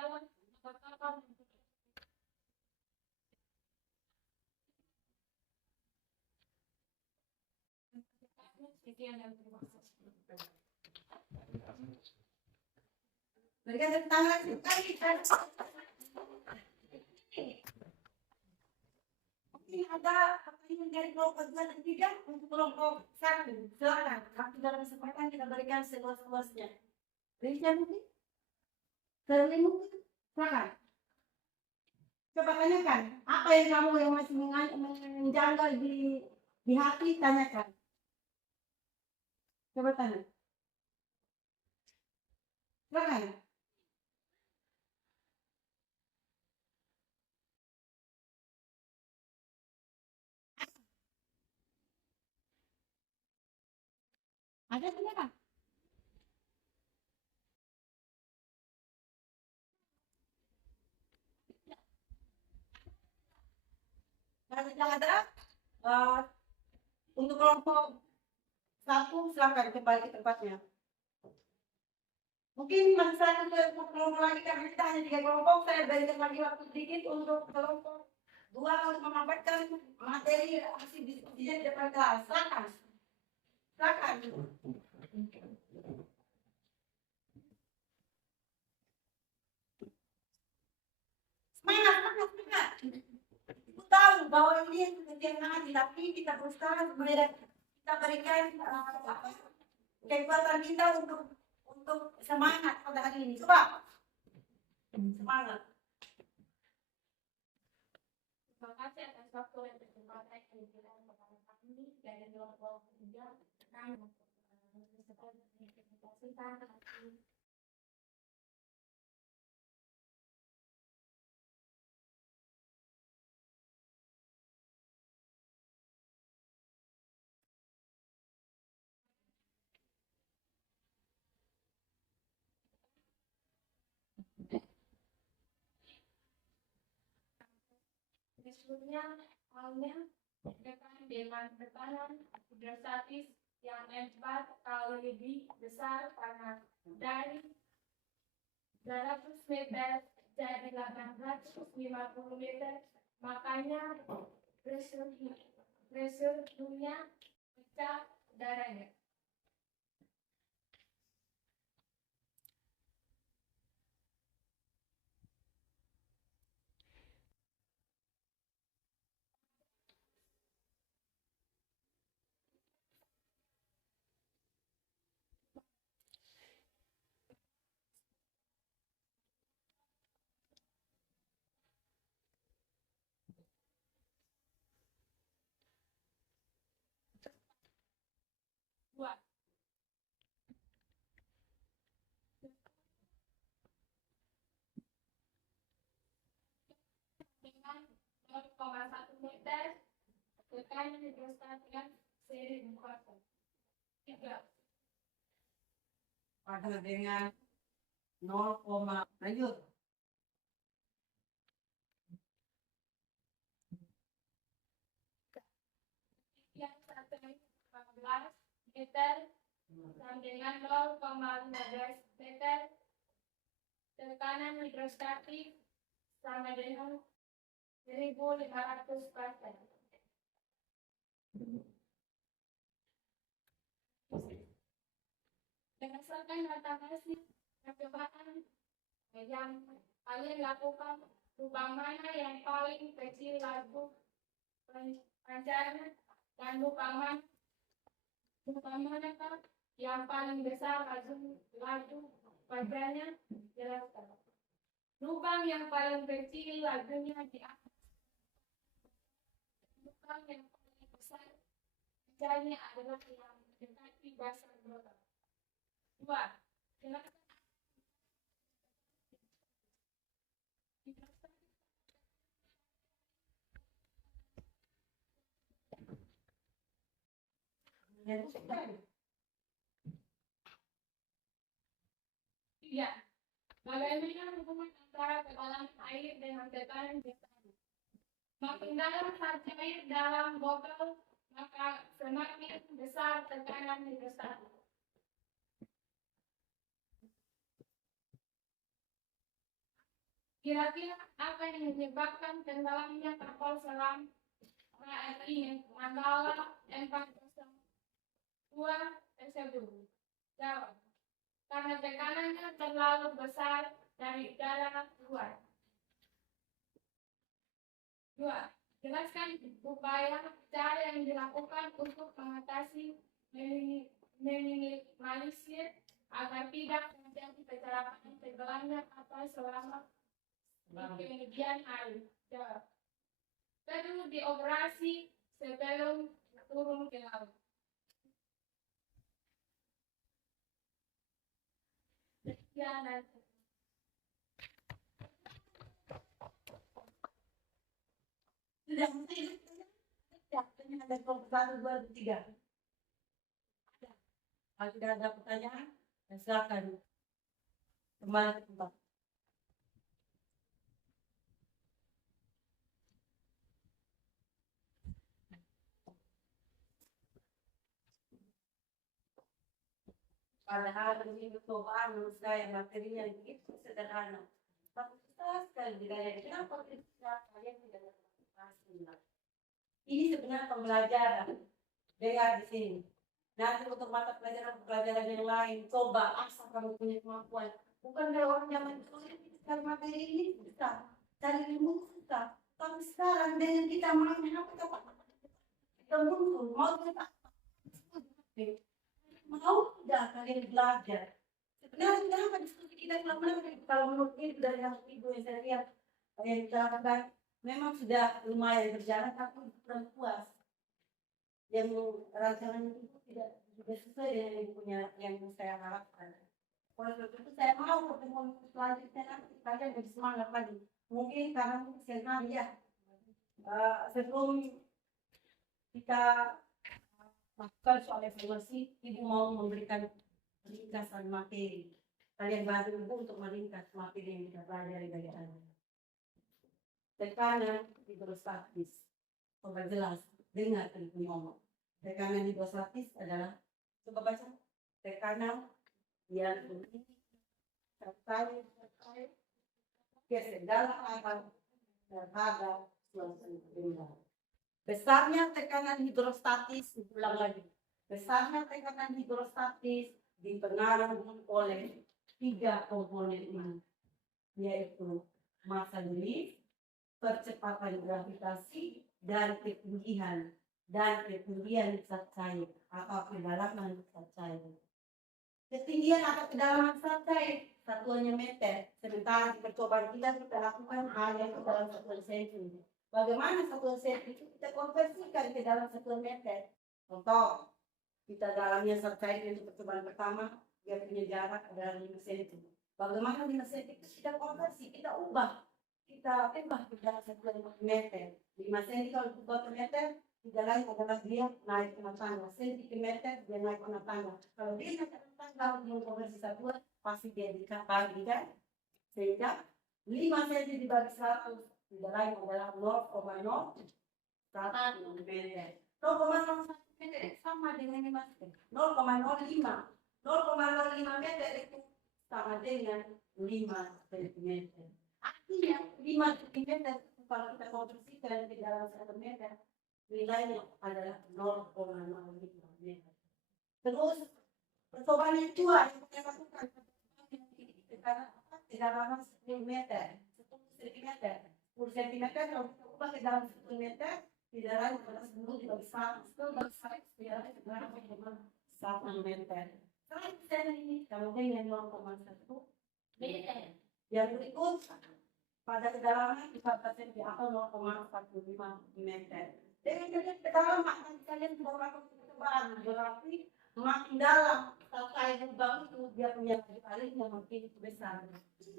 dalam kapal. Sekian dan terima kasih. Berikan tepuk tangan sekali. Mungkin ada pertanyaan dari kelompok 2 dan 3 untuk kelompok 1. Silakan. Waktu dalam kesempatan kita berikan seluas-luasnya. Rizya mungkin? Serli mungkin? Silakan. Coba tanyakan. Apa yang kamu yang masih menjanggal di hati, tanyakan. Coba tanya. Silakan. Ada tidak? Kalau tidak ada, untuk kelompok 1 silakan kembali ke tempatnya. Mungkin masih satu kelompok lagi karena kita hanya 3 kelompok. Saya berikan lagi waktu sedikit untuk kelompok 2 untuk memaparkan materi hasil diskusinya di depan kelas. Silakan. Silakan. Semangat, semangat, semangat. Ibu tahu bahwa ini kejadian nanti, tapi kita berusaha kita berikan kekuatan kita untuk semangat pada hari ini. Coba semangat. Terima kasih atas waktu yang berkesempatan yang diberikan kepada kami dari kelompok 3. Kami Sebelumnya, awalnya dekat dengan tekanan hidrostatis yang 4 kali lebih besar karena dari 200 meter jadi 850 meter, makanya pressure dunia pecah udaranya. Dua. Dengan 0,1 meter tekanan hidrostatik seri kuartal. 3. Pada dengan 0, lanjut. Yang 1,15 meter dan dengan 0,15 meter tekanan hidrostatik sama dengan 1.500 pascal. Berdasarkan data hasil percobaan yang kalian lakukan, lubang mana yang paling kecil lagu panjangnya dan lubang mana yang paling besar lagu panjangnya, jelaskan. Lubang yang paling kecil lagunya di atas. Lubang yang paling besar panjangnya adalah yang mendekati dasar botol. 2. Jelaskan. Iya. Bagaimana hubungan antara tekanan air dengan tekanan hidrostatik? Makin dalam saja air dalam botol, maka semakin besar tekanan hidrostatik. Kira-kira apa yang menyebabkan tenggelamnya kapal selam KRI Nanggala 402 tersebut? Jawab. Karena tekanannya terlalu besar dari udara luar. 2. Jelaskan upaya cara yang dilakukan untuk mengatasi minimalisir agar tidak terjadi kecelakaan tenggelamnya kapal selama di kemudian hari. Jawab. Perlu dioperasi sebelum turun ke laut. Sekian dan Sudah mungkin ya, ada kelompok 1, 2, 3. Kalau tidak ada pertanyaan, silakan kembali ke tempat. Padahal ini percobaan menurut saya materinya begitu sederhana. Tapi susah sekali dikaya. Kenapa kalian tidak lakukan? Ini sebenarnya pembelajaran. Dengar di sini. Nanti untuk mata pelajaran yang lain, coba asal kamu punya kemampuan. Bukan dari orang zaman dulu cari materi ini susah, cari ilmu susah. Tapi sekarang dengan kita main HP kita muncul, mau kita mau tidak kalian belajar. Sebenarnya kenapa diskusi kita selama ini kalau menurut ini dari yang ibu yang saya lihat yang kita lakukan memang sudah lumayan berjalan tapi belum puas. Yang rancangan itu tidak juga sesuai dengan yang punya yang saya harapkan. Oleh sebab itu saya mau pertemuan selanjutnya nanti kalian lebih semangat lagi. Mungkin karena siang hari ya. Sebelum kita lakukan soal evaluasi, ibu mau memberikan ringkasan materi. Kalian bantu ibu untuk meringkas materi yang kita pelajari dari Anda. Tekanan hidrostatis. Coba jelas, dengar ibu ngomong. Tekanan hidrostatis adalah, coba baca, tekanan yang terkait segala hal terhadap suasana benda. Besarnya tekanan hidrostatis, ulang lagi. Besarnya tekanan hidrostatis dipengaruhi oleh 3 komponen ini, yaitu massa relief, percepatan gravitasi, dan ketinggian zat cair atau kedalaman zat cair. Ketinggian atau kedalaman zat cair satuannya meter, sementara di percobaan kita lakukan hanya ke dalam satuan senti. Bagaimana satuan senti itu kita konversikan ke dalam satuan meter? Contoh, kita dalamnya zat cair untuk percobaan pertama, dia punya jarak adalah 5 cm. Bagaimana 5 cm itu kita konversi, kita ubah ke dalam satuan meter. 5 cm kalau diubah ke meter, tidak lain adalah dia naik kena tangga. Sentimeter dia naik kena tangga. Kalau dia naik kena tangga, dia konversi satuan, pasti dia dibagi kan? Sehingga 5 cm dibagi 100, tidak lain adalah 0,01 meter. 0,01 meter sama dengan 5 cm. 0,05. 0,05 meter itu sama dengan 5 cm. Artinya 5 cm kalau kita konversikan ke dalam 1 meter, nilainya adalah 0,05 meter. Terus percobaan yang kedua yang kita lakukan kedalaman 10 meter, 10 cm. 10 cm kalau kita ubah ke dalam 10 meter, tidak lain adalah 10 dibagi 100, dibagi 100 tidak lain adalah 1 meter. Selain cm ini kalau dengan 0,1 meter. Yang berikut pada kedalaman 14 cm atau 0,45 meter. Dengan kedalaman kalian sudah melakukan percobaan, berarti makin dalam terkait lubang itu dia punya lagi yang makin besar.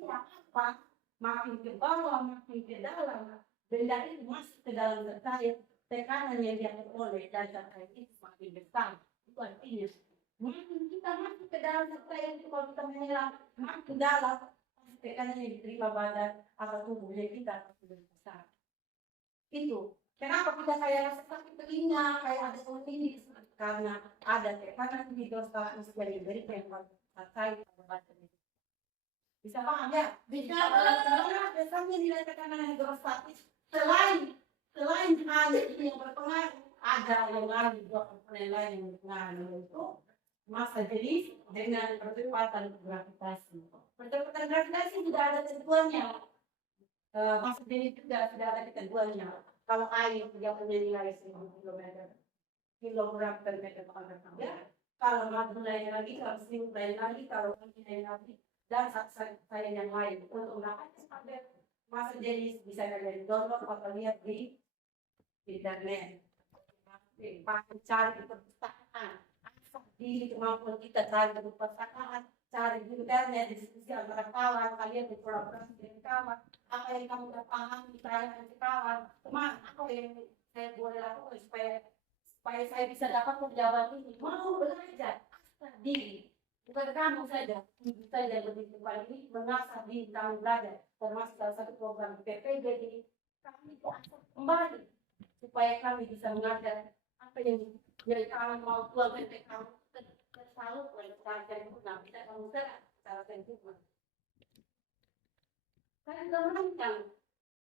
Apa? Makin ke bawah, makin ke dalam, benda itu masuk ke dalam terkait tekanan yang diperoleh dari terkait itu makin besar. Itu artinya makin kita masuk ke dalam terkait itu kalau kita menyelam makin dalam, tekanan yang diterima badan atau tubuhnya kita makin besar. Itu. Kenapa kita kayak rasa sakit telinga, kayak ada ini? Karena ada tekanan hidrostatis yang diberikan yang terkait pada badan itu. Bisa paham ya? Bisa. Karena biasanya nilai tekanan hidrostatis selain hal itu yang berpengaruh, ada yang lain juga komponen lain yang berpengaruh, yaitu massa jenis dengan percepatan gravitasi. Percepatan gravitasi sudah ada ketentuannya. Massa jenis juga sudah ada ketentuannya. Kalau air dia punya nilai 1000 kilogram per meter persegi. Kalau nilainya lagi, kalau 1000 lagi, kalau nilainya lagi, dan saya yang lain. Untuk mendapatkan standar massa jenis bisa kalian download atau lihat di internet. Cari di perpustakaan. Asal di kemampuan kita cari di perpustakaan, cari di internet, diskusi antara kawan, kalian berkolaborasi dengan kawan. Apa yang kamu udah paham, ditanyakan ke kawan. Teman, apa yang saya boleh lakukan supaya saya bisa dapat jawaban ini? Mau belajar, asal diri. Bukan kamu saja, ibu saja lebih cepat ini mengasah diri kamu belajar. Termasuk salah satu program PPG ini, kami asal kembali supaya kami bisa mengajar apa yang kamu mau tuangkan ke kamu selalu belajar guna bisa kamu serap secara sempurna. Saya menentukan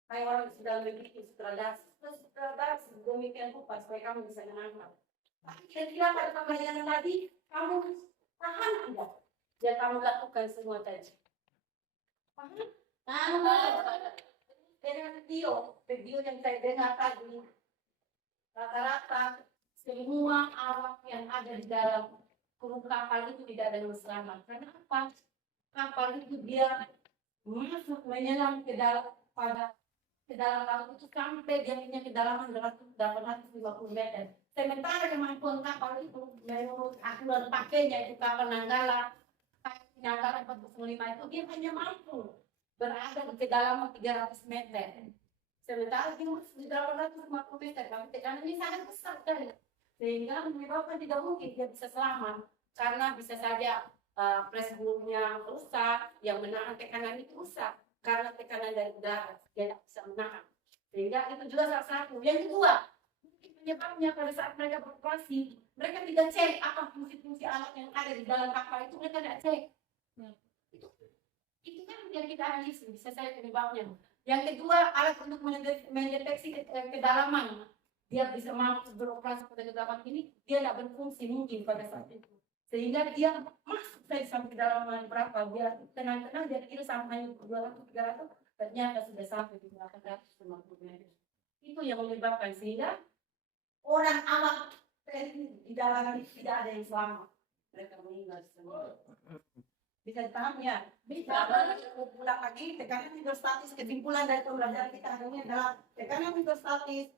kayak orang sudah memiliki sutradara sedemikian rupa supaya kamu bisa menangkap. Tapi kira-kira pada pembelajaran tadi kamu paham tidak yang kamu lakukan semua tadi? Paham? Dengan video yang saya dengar tadi, rata-rata semua awak yang ada di dalam kru kapal itu tidak ada yang selamat. Kenapa? Kapal itu dia masuk menyelam ke dalam laut itu sampai dia punya kedalaman 850 meter. Sementara kemampuan kapal itu menurut aturan pakainya itu kapal Nanggala 45 itu dia hanya mampu berada di kedalaman 300 meter. Sementara dia masuk di 850 meter, tapi tekanannya sangat besar sekali. Sehingga menyebabkan tidak mungkin dia bisa selamat. Karena bisa saja presburnya rusak, yang menahan tekanan itu rusak. Karena tekanan dari udara, dia tidak bisa menahan. Sehingga itu juga salah satu. Yang kedua, mungkin penyebabnya pada saat mereka beroperasi, mereka tidak cek apa fungsi-fungsi alat yang ada di dalam kapal itu, mereka tidak cek. Itu kan yang kita analisis, bisa saya penyebabnya. Yang kedua, alat untuk mendeteksi kedalaman. Dia bisa mampu beroperasi pada kedalaman ini, dia tidak berfungsi mungkin pada saat itu. Sehingga dia masuk saja sampai kedalaman berapa, dia tenang-tenang, dia kira sampai 200-300, ternyata sudah sampai di 850 meter. Itu yang menyebabkan, sehingga orang awak di dalam ini tidak ada yang selamat. Mereka meninggal semua. Bisa dipahami ya? Bisa. Pulang lagi, tekanan hidrostatis, kesimpulan dari pembelajaran kita hari ini adalah tekanan hidrostatis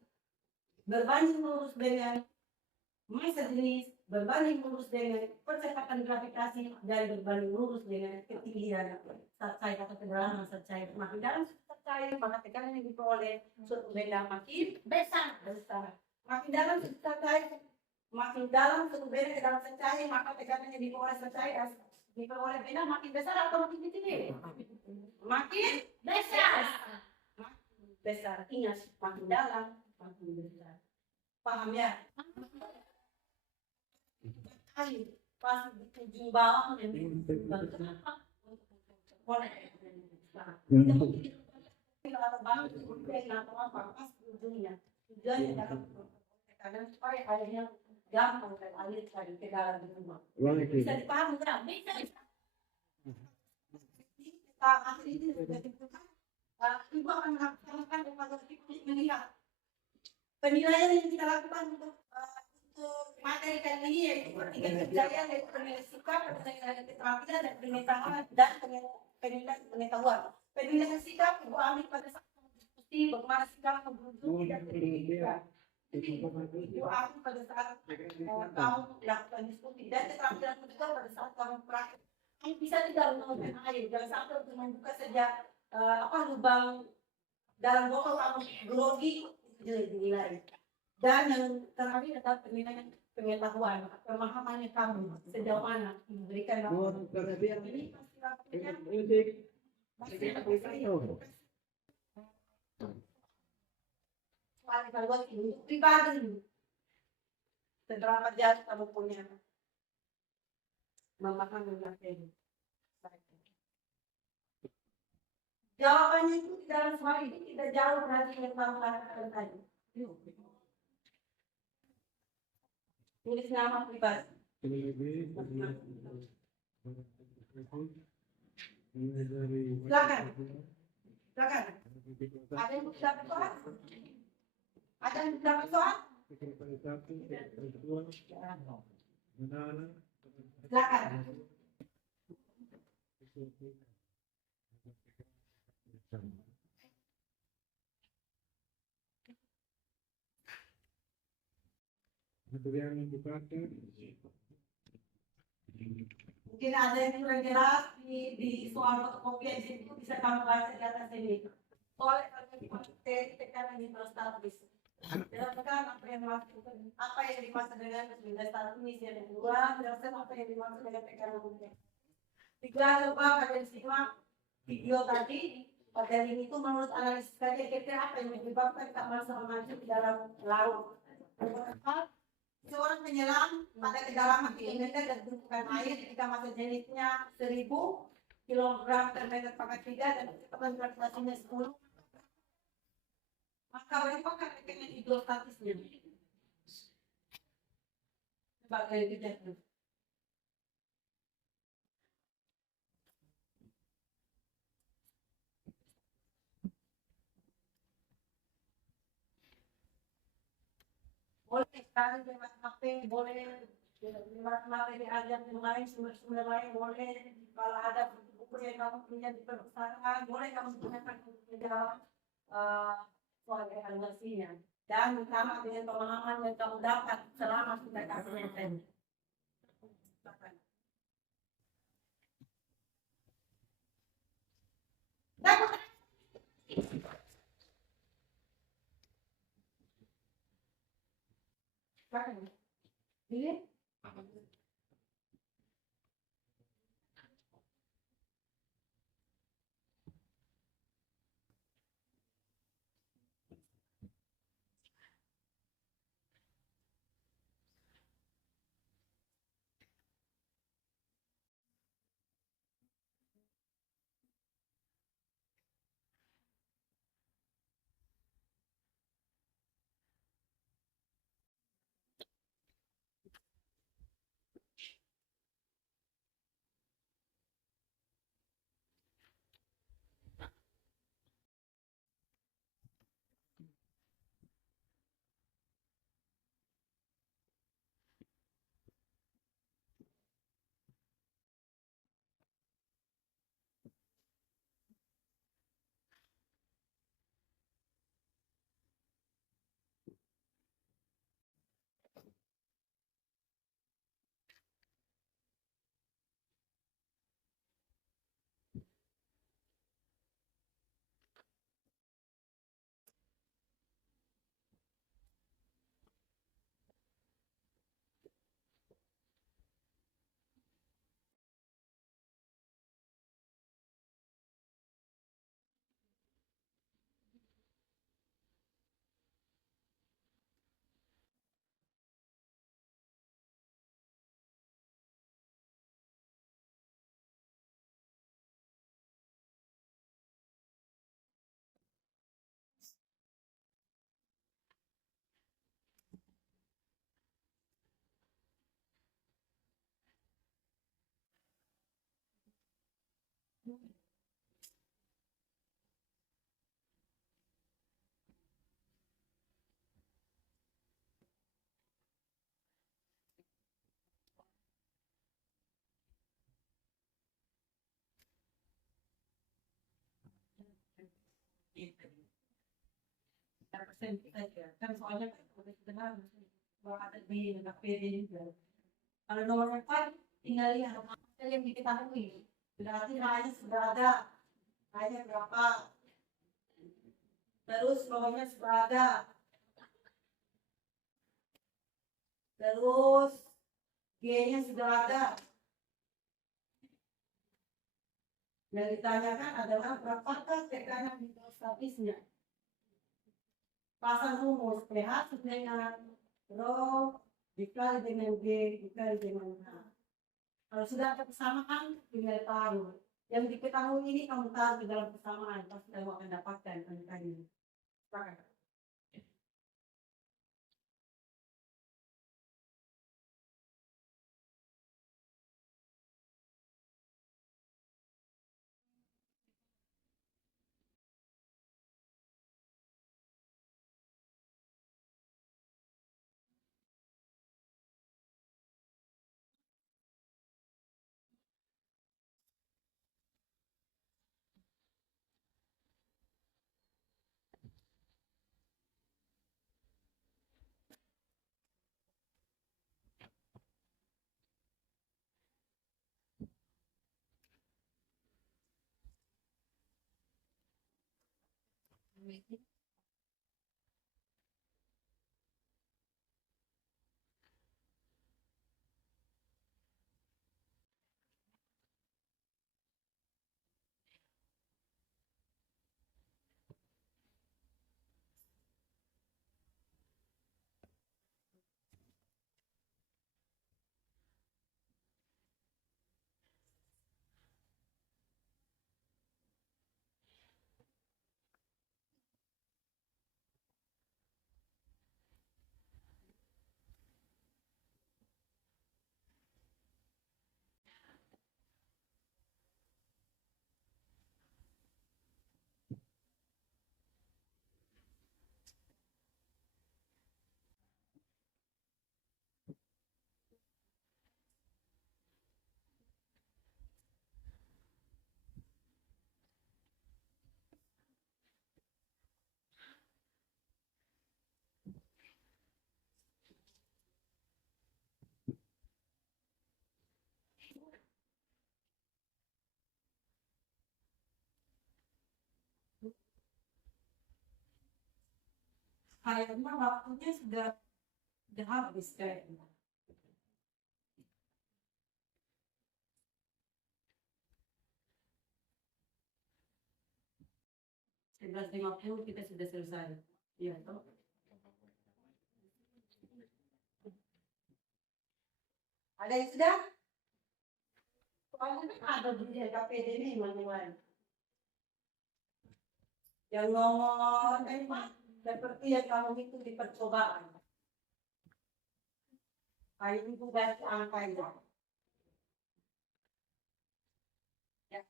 berbanding lurus dengan massa jenis, berbanding lurus dengan percepatan gravitasi, dan berbanding lurus dengan ketinggian saat cair atau kedalaman saat cair. Makin dalam saat cair, maka tekanan yang diperoleh suatu benda makin besar. Makin dalam saat cair, makin dalam suatu benda ke dalam saat cair, maka tekanan yang diperoleh saat cair diperoleh benda makin besar atau makin kecil? Makin besar. Makin besar. Ingat, makin dalam, makin besar. Paham ya? Pas di ujung bawah dan di ujung bawah kenapa? Boleh. Tidak mungkin kalau bawah itu atau apa pas ujungnya. Tujuannya dalam tekanan supaya airnya gampang mengalir ke dalam rumah. Bisa dipahami kan? Bisa. Akhir ini sudah ditentukan. Ibu akan melaksanakan kepada melihat penilaian yang kita lakukan untuk materi kali ini, yaitu tiga penilaian, yaitu penilaian sikap, penilaian keterampilan, dan penilaian pengetahuan. Penilaian sikap ibu ambil pada saat diskusi bagaimana sikap membujuk dan penilaian. Ibu ambil pada saat kamu melakukan diskusi, dan keterampilan juga pada saat kamu praktik. Kamu bisa tidak menggunakan air, jangan sampai untuk membuka saja lubang dalam botol kamu grogi itu dinilai. Dan yang terakhir adalah penilaian pengetahuan, pemahamannya kamu sejauh mana memberikan laporan. Ini pasti pribadi. Seberapa jauh kamu punya memahami materi. Jawabannya itu di dalam soal ini tidak jauh dari yang kamu katakan tadi. Tulis nama pribadi. Silakan. Silakan. Ada yang tidak soal? Ada yang tidak soal? Silakan. Material yang dipakai. Mungkin ada yang kurang jelas di soal fotokopian itu bisa kamu baca di atas ini. Soalnya kalau di materi tekanan di status. Berdasarkan apa yang dimaksud dengan kesulitan status misi yang kedua, berdasarkan apa yang dimaksud dengan tekanan umum. Tiga, lupa kalian simak video tadi. Materi itu menurut analisis kalian kira-kira apa yang menyebabkan keamanan sama manusia di dalam laut. Seorang penyelam pada kedalaman kilometer dan tumpukan air ketika masa jenisnya 1000 kg per meter pangkat 3 dan kecepatan gravitasinya 10, maka berapakah tekanan hidrostatisnya sebagai kejadian? Boleh sekali lewat HP, boleh lewat materi ajar yang lain, sumber-sumber lain, boleh. Kalau ada buku yang kamu punya di perpustakaan, boleh kamu gunakan di dalam sebagai analisinnya. Dan sama dengan pemahaman yang kamu dapat selama kita kasih materi. Dapat. Ini persen saja. Kan soalnya kan dengar bahwa ada di PD juga. Kalau nomor 4 tinggal lihat apa yang diketahui. Berarti hanya seberada, hanya berapa. Terus nomornya seberada. Terus G-nya sudah ada. Yang ditanyakan adalah berapakah tekanan hidrostatisnya. Pasang rumus pH dengan rho dikali dengan G dikali dengan H. Kalau sudah ada persamaan, tinggal tahu Yang diketahui ini kamu tahu di dalam persamaan pasti kamu akan dapatkan angkanya. Sepakat? Kayaknya waktunya sudah habis kayaknya. 11.50 kita sudah selesai. Iya, toh? Ada yang sudah? Soalnya kan ada di KPD ini teman-teman. Yang nomor seperti yang kamu itu di percobaan. Hari ini tugas angkanya. Ya.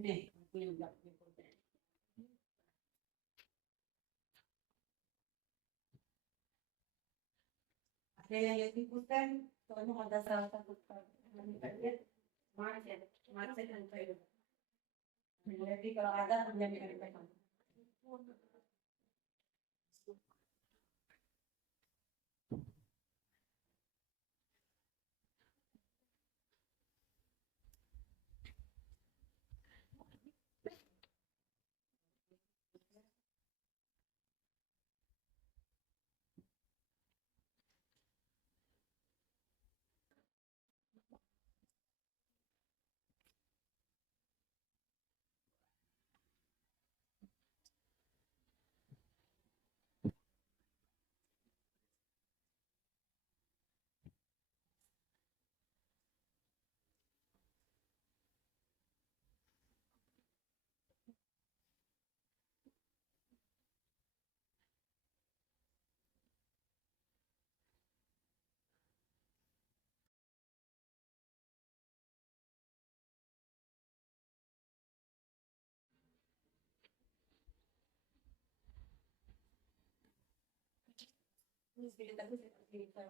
Nih, aku yang bilang. Ada yang ikutan, soalnya ada salah satu macet dan fail. Jadi kalau ada penjaminan IPK. Ini sedikit lagi seperti itu.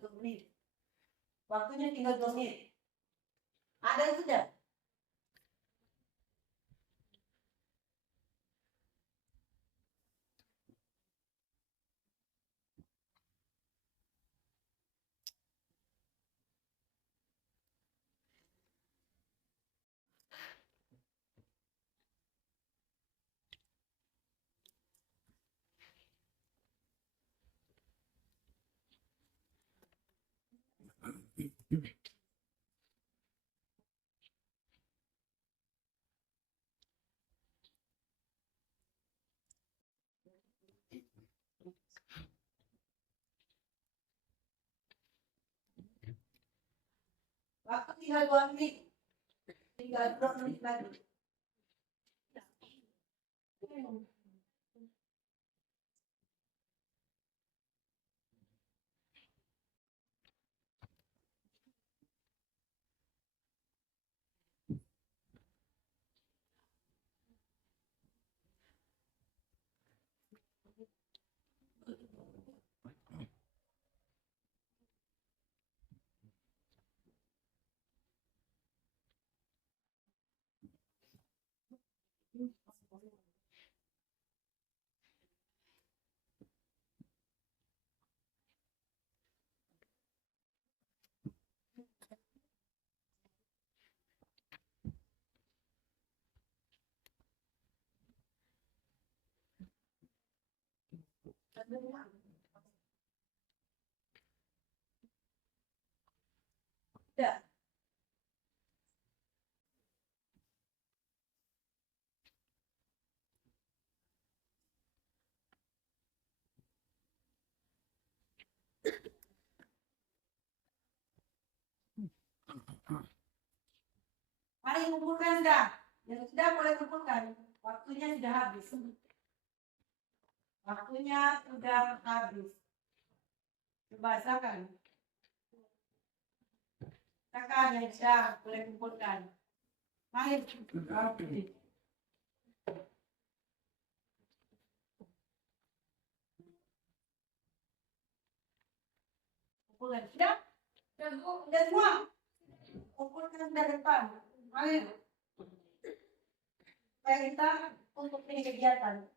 1 menit. Waktunya tinggal 2 menit. Ada yang sudah? Waktu tinggal 2 menit. Tinggal 2 menit lagi. Udah. Mari kumpulkan sudah. Yang sudah boleh kumpulkan. Waktunya sudah habis. Waktunya sudah habis. Bahasakan. Kakak yang sudah boleh kumpulkan. Mari. Kumpulkan. Sudah? Sudah semua? Kumpulkan dari depan. Mari. Supaya kita untuk ini kegiatan.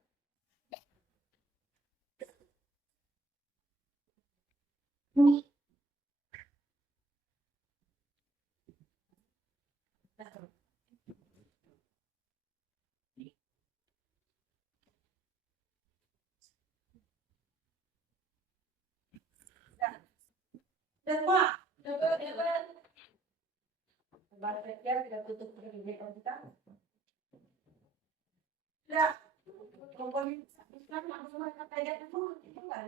Semua. Baterai kita tutup kegiatan kita. Sudah. Komponen semua kata dia semua kan.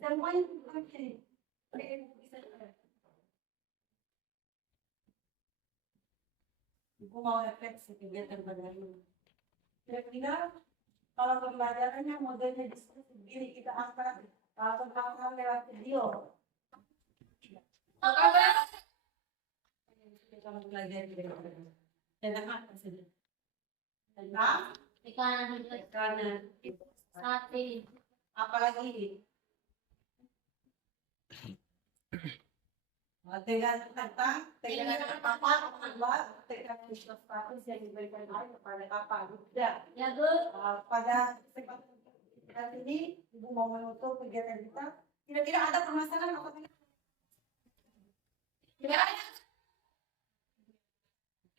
Semuanya begini. Ibu mau refleksi kegiatan pada hari ini. Kira-kira kalau pembelajarannya modelnya diskusi begini kita angkat tentang lewat video. Kita belajar tentang apa saja? Tentang Ikan, kanan. sate, Apalagi dengan tentang status yang diberikan kepada kapal. ya Bu. Pada kesempatan ini Ibu mau menutup kegiatan kita. Kira-kira ada permasalahan apa tidak? Tidak ada.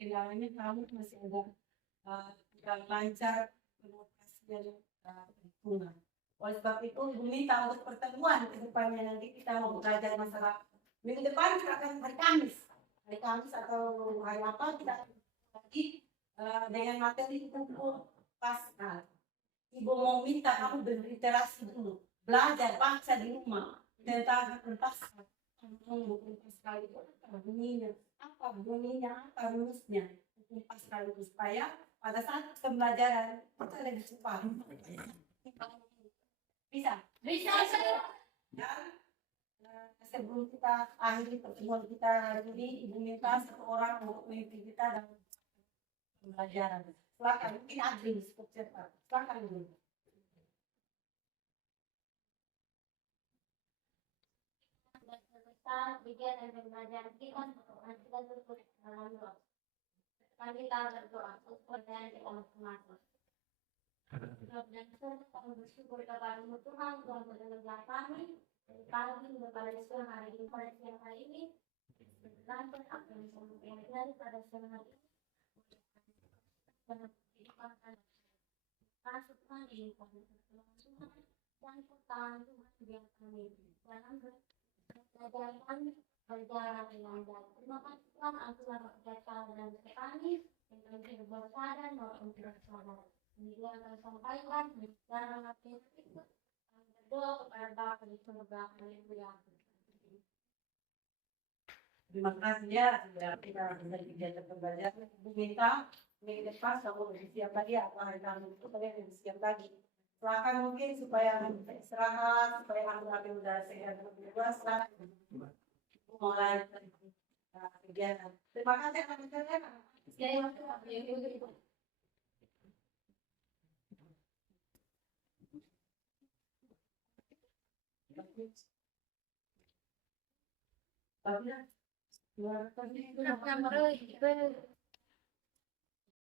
Kendalanya kamu masih ada tidak lancar komunikasi dan perhitungan. Oleh sebab itu Ibu minta untuk pertemuan ke depannya nanti kita mau belajar masalah minggu depan kita akan hari Kamis atau hari apa kita lagi dengan materi kumpul Paskah. Ibu mau minta kamu berliterasi dulu, belajar bangsa di rumah tentang Paskah. Paskah itu apa bunyinya, apa rumusnya Paskah itu supaya pada saat pembelajaran kita lebih cepat. Bisa. Dan sebelum kita akhiri pertemuan kita hari ini, Ibu minta satu orang untuk memimpin kita dalam pembelajaran. Silakan, mungkin admin cukup cepat. Silakan dulu. kita bikin dan pembelajaran kita kita terus dalam doa. Kan kita berdoa support dan kita masing-masing. Dan kita bersyukur kepada Tuhan Tuhan mendengar kami pagi hingga pada siang hari ini pada siang hari ini dan apa yang dari pada siang hari ini masuk kami Tuhan dan Tuhan biar kami dalam perjalanan berjalan dengan baik. Terima kasih Tuhan aku berkata dan kami untuk bersadan maupun tidak sadar. Ini dia akan sampaikan dalam hati itu berdoa kepada Bapa di surga. Haleluya. Terima kasih ya sudah kita bisa kegiatan pembelajaran. Ibu minta minggu depan kamu bersiap lagi atau hari kamu itu kalian bersiap lagi. Silakan mungkin supaya istirahat, supaya ambil udara segar dan bebas mulai kegiatan. Terima kasih teman-teman. Saya Tapi ya, luar biasa. Nak yang baru,